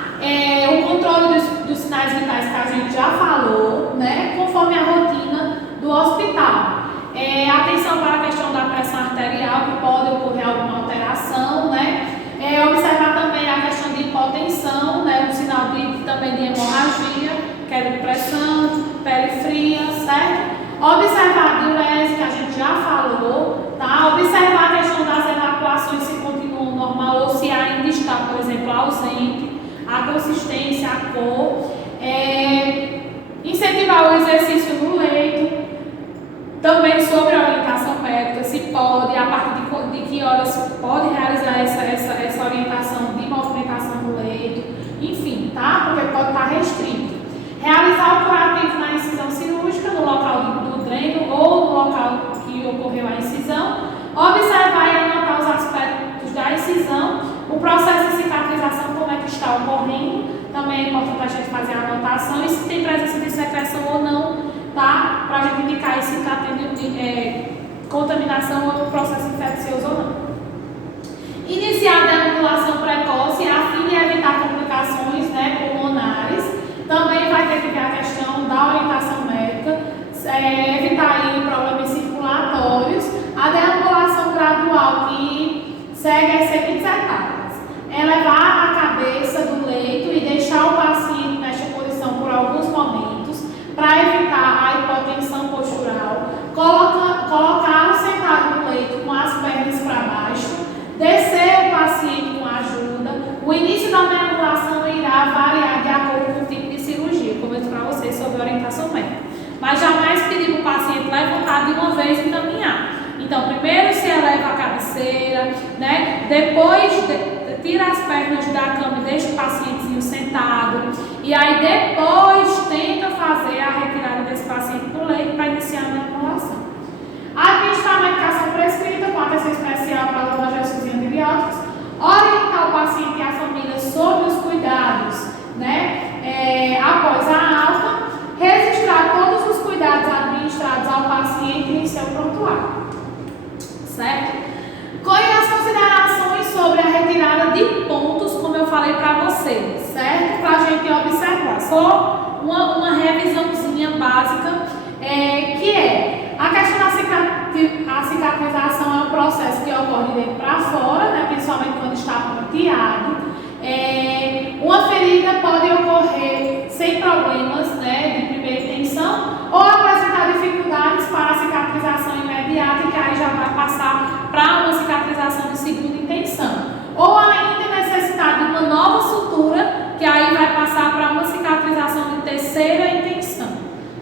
O controle dos sinais vitais que a gente já falou, né? Conforme a rotina do hospital. Atenção para a questão da pressão arterial, que pode ocorrer alguma alteração, né? Observar também a questão de hipotensão, né? Um sinal também de hemorragia, queda de pressão, pele fria, certo? Observar a diurese, que a gente já falou, tá? Observar a questão das evacuações, se continuam normal ou se ainda está, por exemplo, ausente, a consistência, a cor. Incentivar o exercício no leito. Também sobre a orientação médica, se pode, a partir de que horas pode realizar essa orientação de movimentação no leito, enfim, tá? Porque pode estar restrito. Realizar o curativo na incisão cirúrgica, no local do dreno ou no local que ocorreu a incisão. Observar e anotar os aspectos da incisão, o processo de cicatrização, como é que está ocorrendo. Também é importante a gente fazer a anotação e se tem presença de secreção ou não, tá? Para a gente indicar se está tendo contaminação ou processo infeccioso ou não. Iniciar a deambulação precoce a fim de evitar complicações, né, pulmonares. Também vai ter que ver a questão da orientação médica, evitar aí problemas circulatórios. A deambulação gradual que segue as seguintes etapas: elevar a cabeça do leito e deixar o paciente nesta posição por alguns momentos, para evitar a hipotensão postural, colocá-lo sentado no leito com as pernas para baixo, descer o paciente com ajuda. O início da deambulação irá variar de acordo com o tipo de cirurgia, como eu disse para vocês sobre a orientação médica. Mas jamais pedir para o paciente levantar de uma vez e caminhar. Então, primeiro se eleva a cabeceira, né? Depois tira as pernas da cama e deixa o pacientezinho sentado. E aí depois tenta fazer a retirada desse paciente do leito para iniciar a deambulação. Administrar a medicação prescrita com atenção especial para analgésicos e antibióticos. Orientar o paciente e a família sobre os cuidados, né, após a alta. Registrar todos os cuidados administrados ao paciente em seu prontuário. Certo? Colhe as considerações sobre a retirada de pontos, como eu falei para vocês, certo? Para a gente observar. Só uma revisãozinha básica, que é a questão da cicatrização. É um processo que ocorre de dentro para fora, né? Principalmente quando está ponteado. Uma ferida pode ocorrer sem problemas, né, de primeira intenção, ou apresentar dificuldades para a cicatrização imediata, e que aí já vai passar para uma cicatrização de segunda intenção. Ou ainda necessitar de uma nova sutura, que aí vai passar para uma cicatrização de terceira intenção,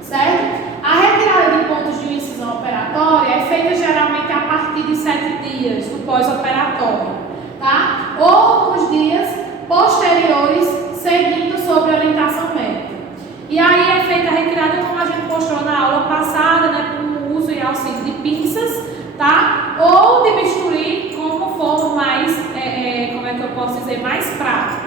certo? A retirada de pontos de pós-operatório, tá? Ou nos dias posteriores, seguindo sobre orientação médica. E aí é feita a retirada, como a gente mostrou na aula passada, né, com o uso e auxílio de pinças, tá? Ou de bisturi, como for mais, como é que eu posso dizer, mais prático,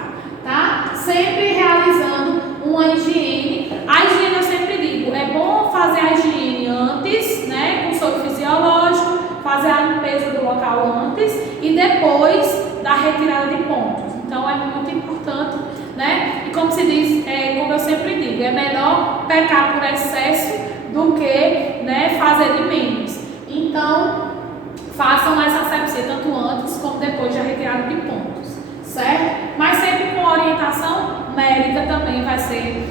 tá? Sempre realizando uma higiene. A higiene eu sempre digo, é bom fazer a higiene antes, né, com soro fisiológico, fazer a limpeza do local antes e depois da retirada de pontos. Então é muito importante, né? E como se diz, como eu sempre digo, é melhor pecar por excesso do que, né, fazer de menos. Então, façam essa asepsia tanto antes como depois da retirada de pontos, certo? Mas sempre com orientação médica também vai ser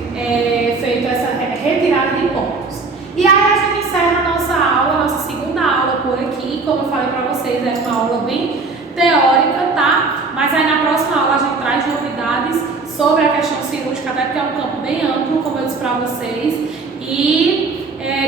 feita essa retirada de pontos. E aí a gente encerra a nossa aula, nossa segunda aula por aqui. Como eu falei para vocês, é uma aula bem teórica, tá? Mas aí na próxima aula a gente traz novidades sobre a questão cirúrgica, até porque é um campo bem amplo, como eu disse para vocês. E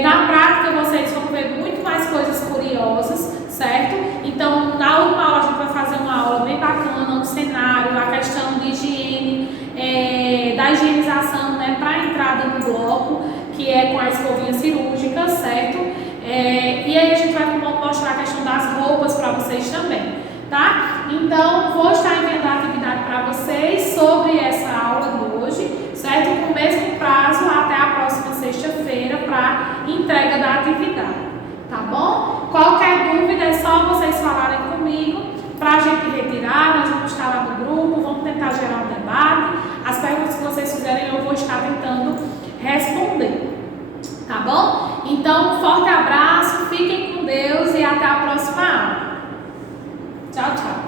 na prática vocês vão ver muito mais coisas curiosas, certo? Então, na última aula a gente vai fazer uma aula bem bacana, um cenário, a questão de higiene, da higienização, né, para a entrada no bloco, que é com a escovinha cirúrgica, certo? E aí a gente vai mostrar a questão das roupas para vocês também, tá? Então, vou estar enviando a atividade para vocês sobre essa aula de hoje, certo? Com o mesmo prazo até a próxima sexta-feira para entrega da atividade, tá bom? Qualquer dúvida é só vocês falarem comigo para a gente retirar. Nós vamos estar lá no grupo, vamos tentar gerar um debate. As perguntas que vocês fizerem eu vou estar tentando responder, tá bom? Então, um forte abraço, fiquem com Deus e até a próxima aula. Tchau, tchau.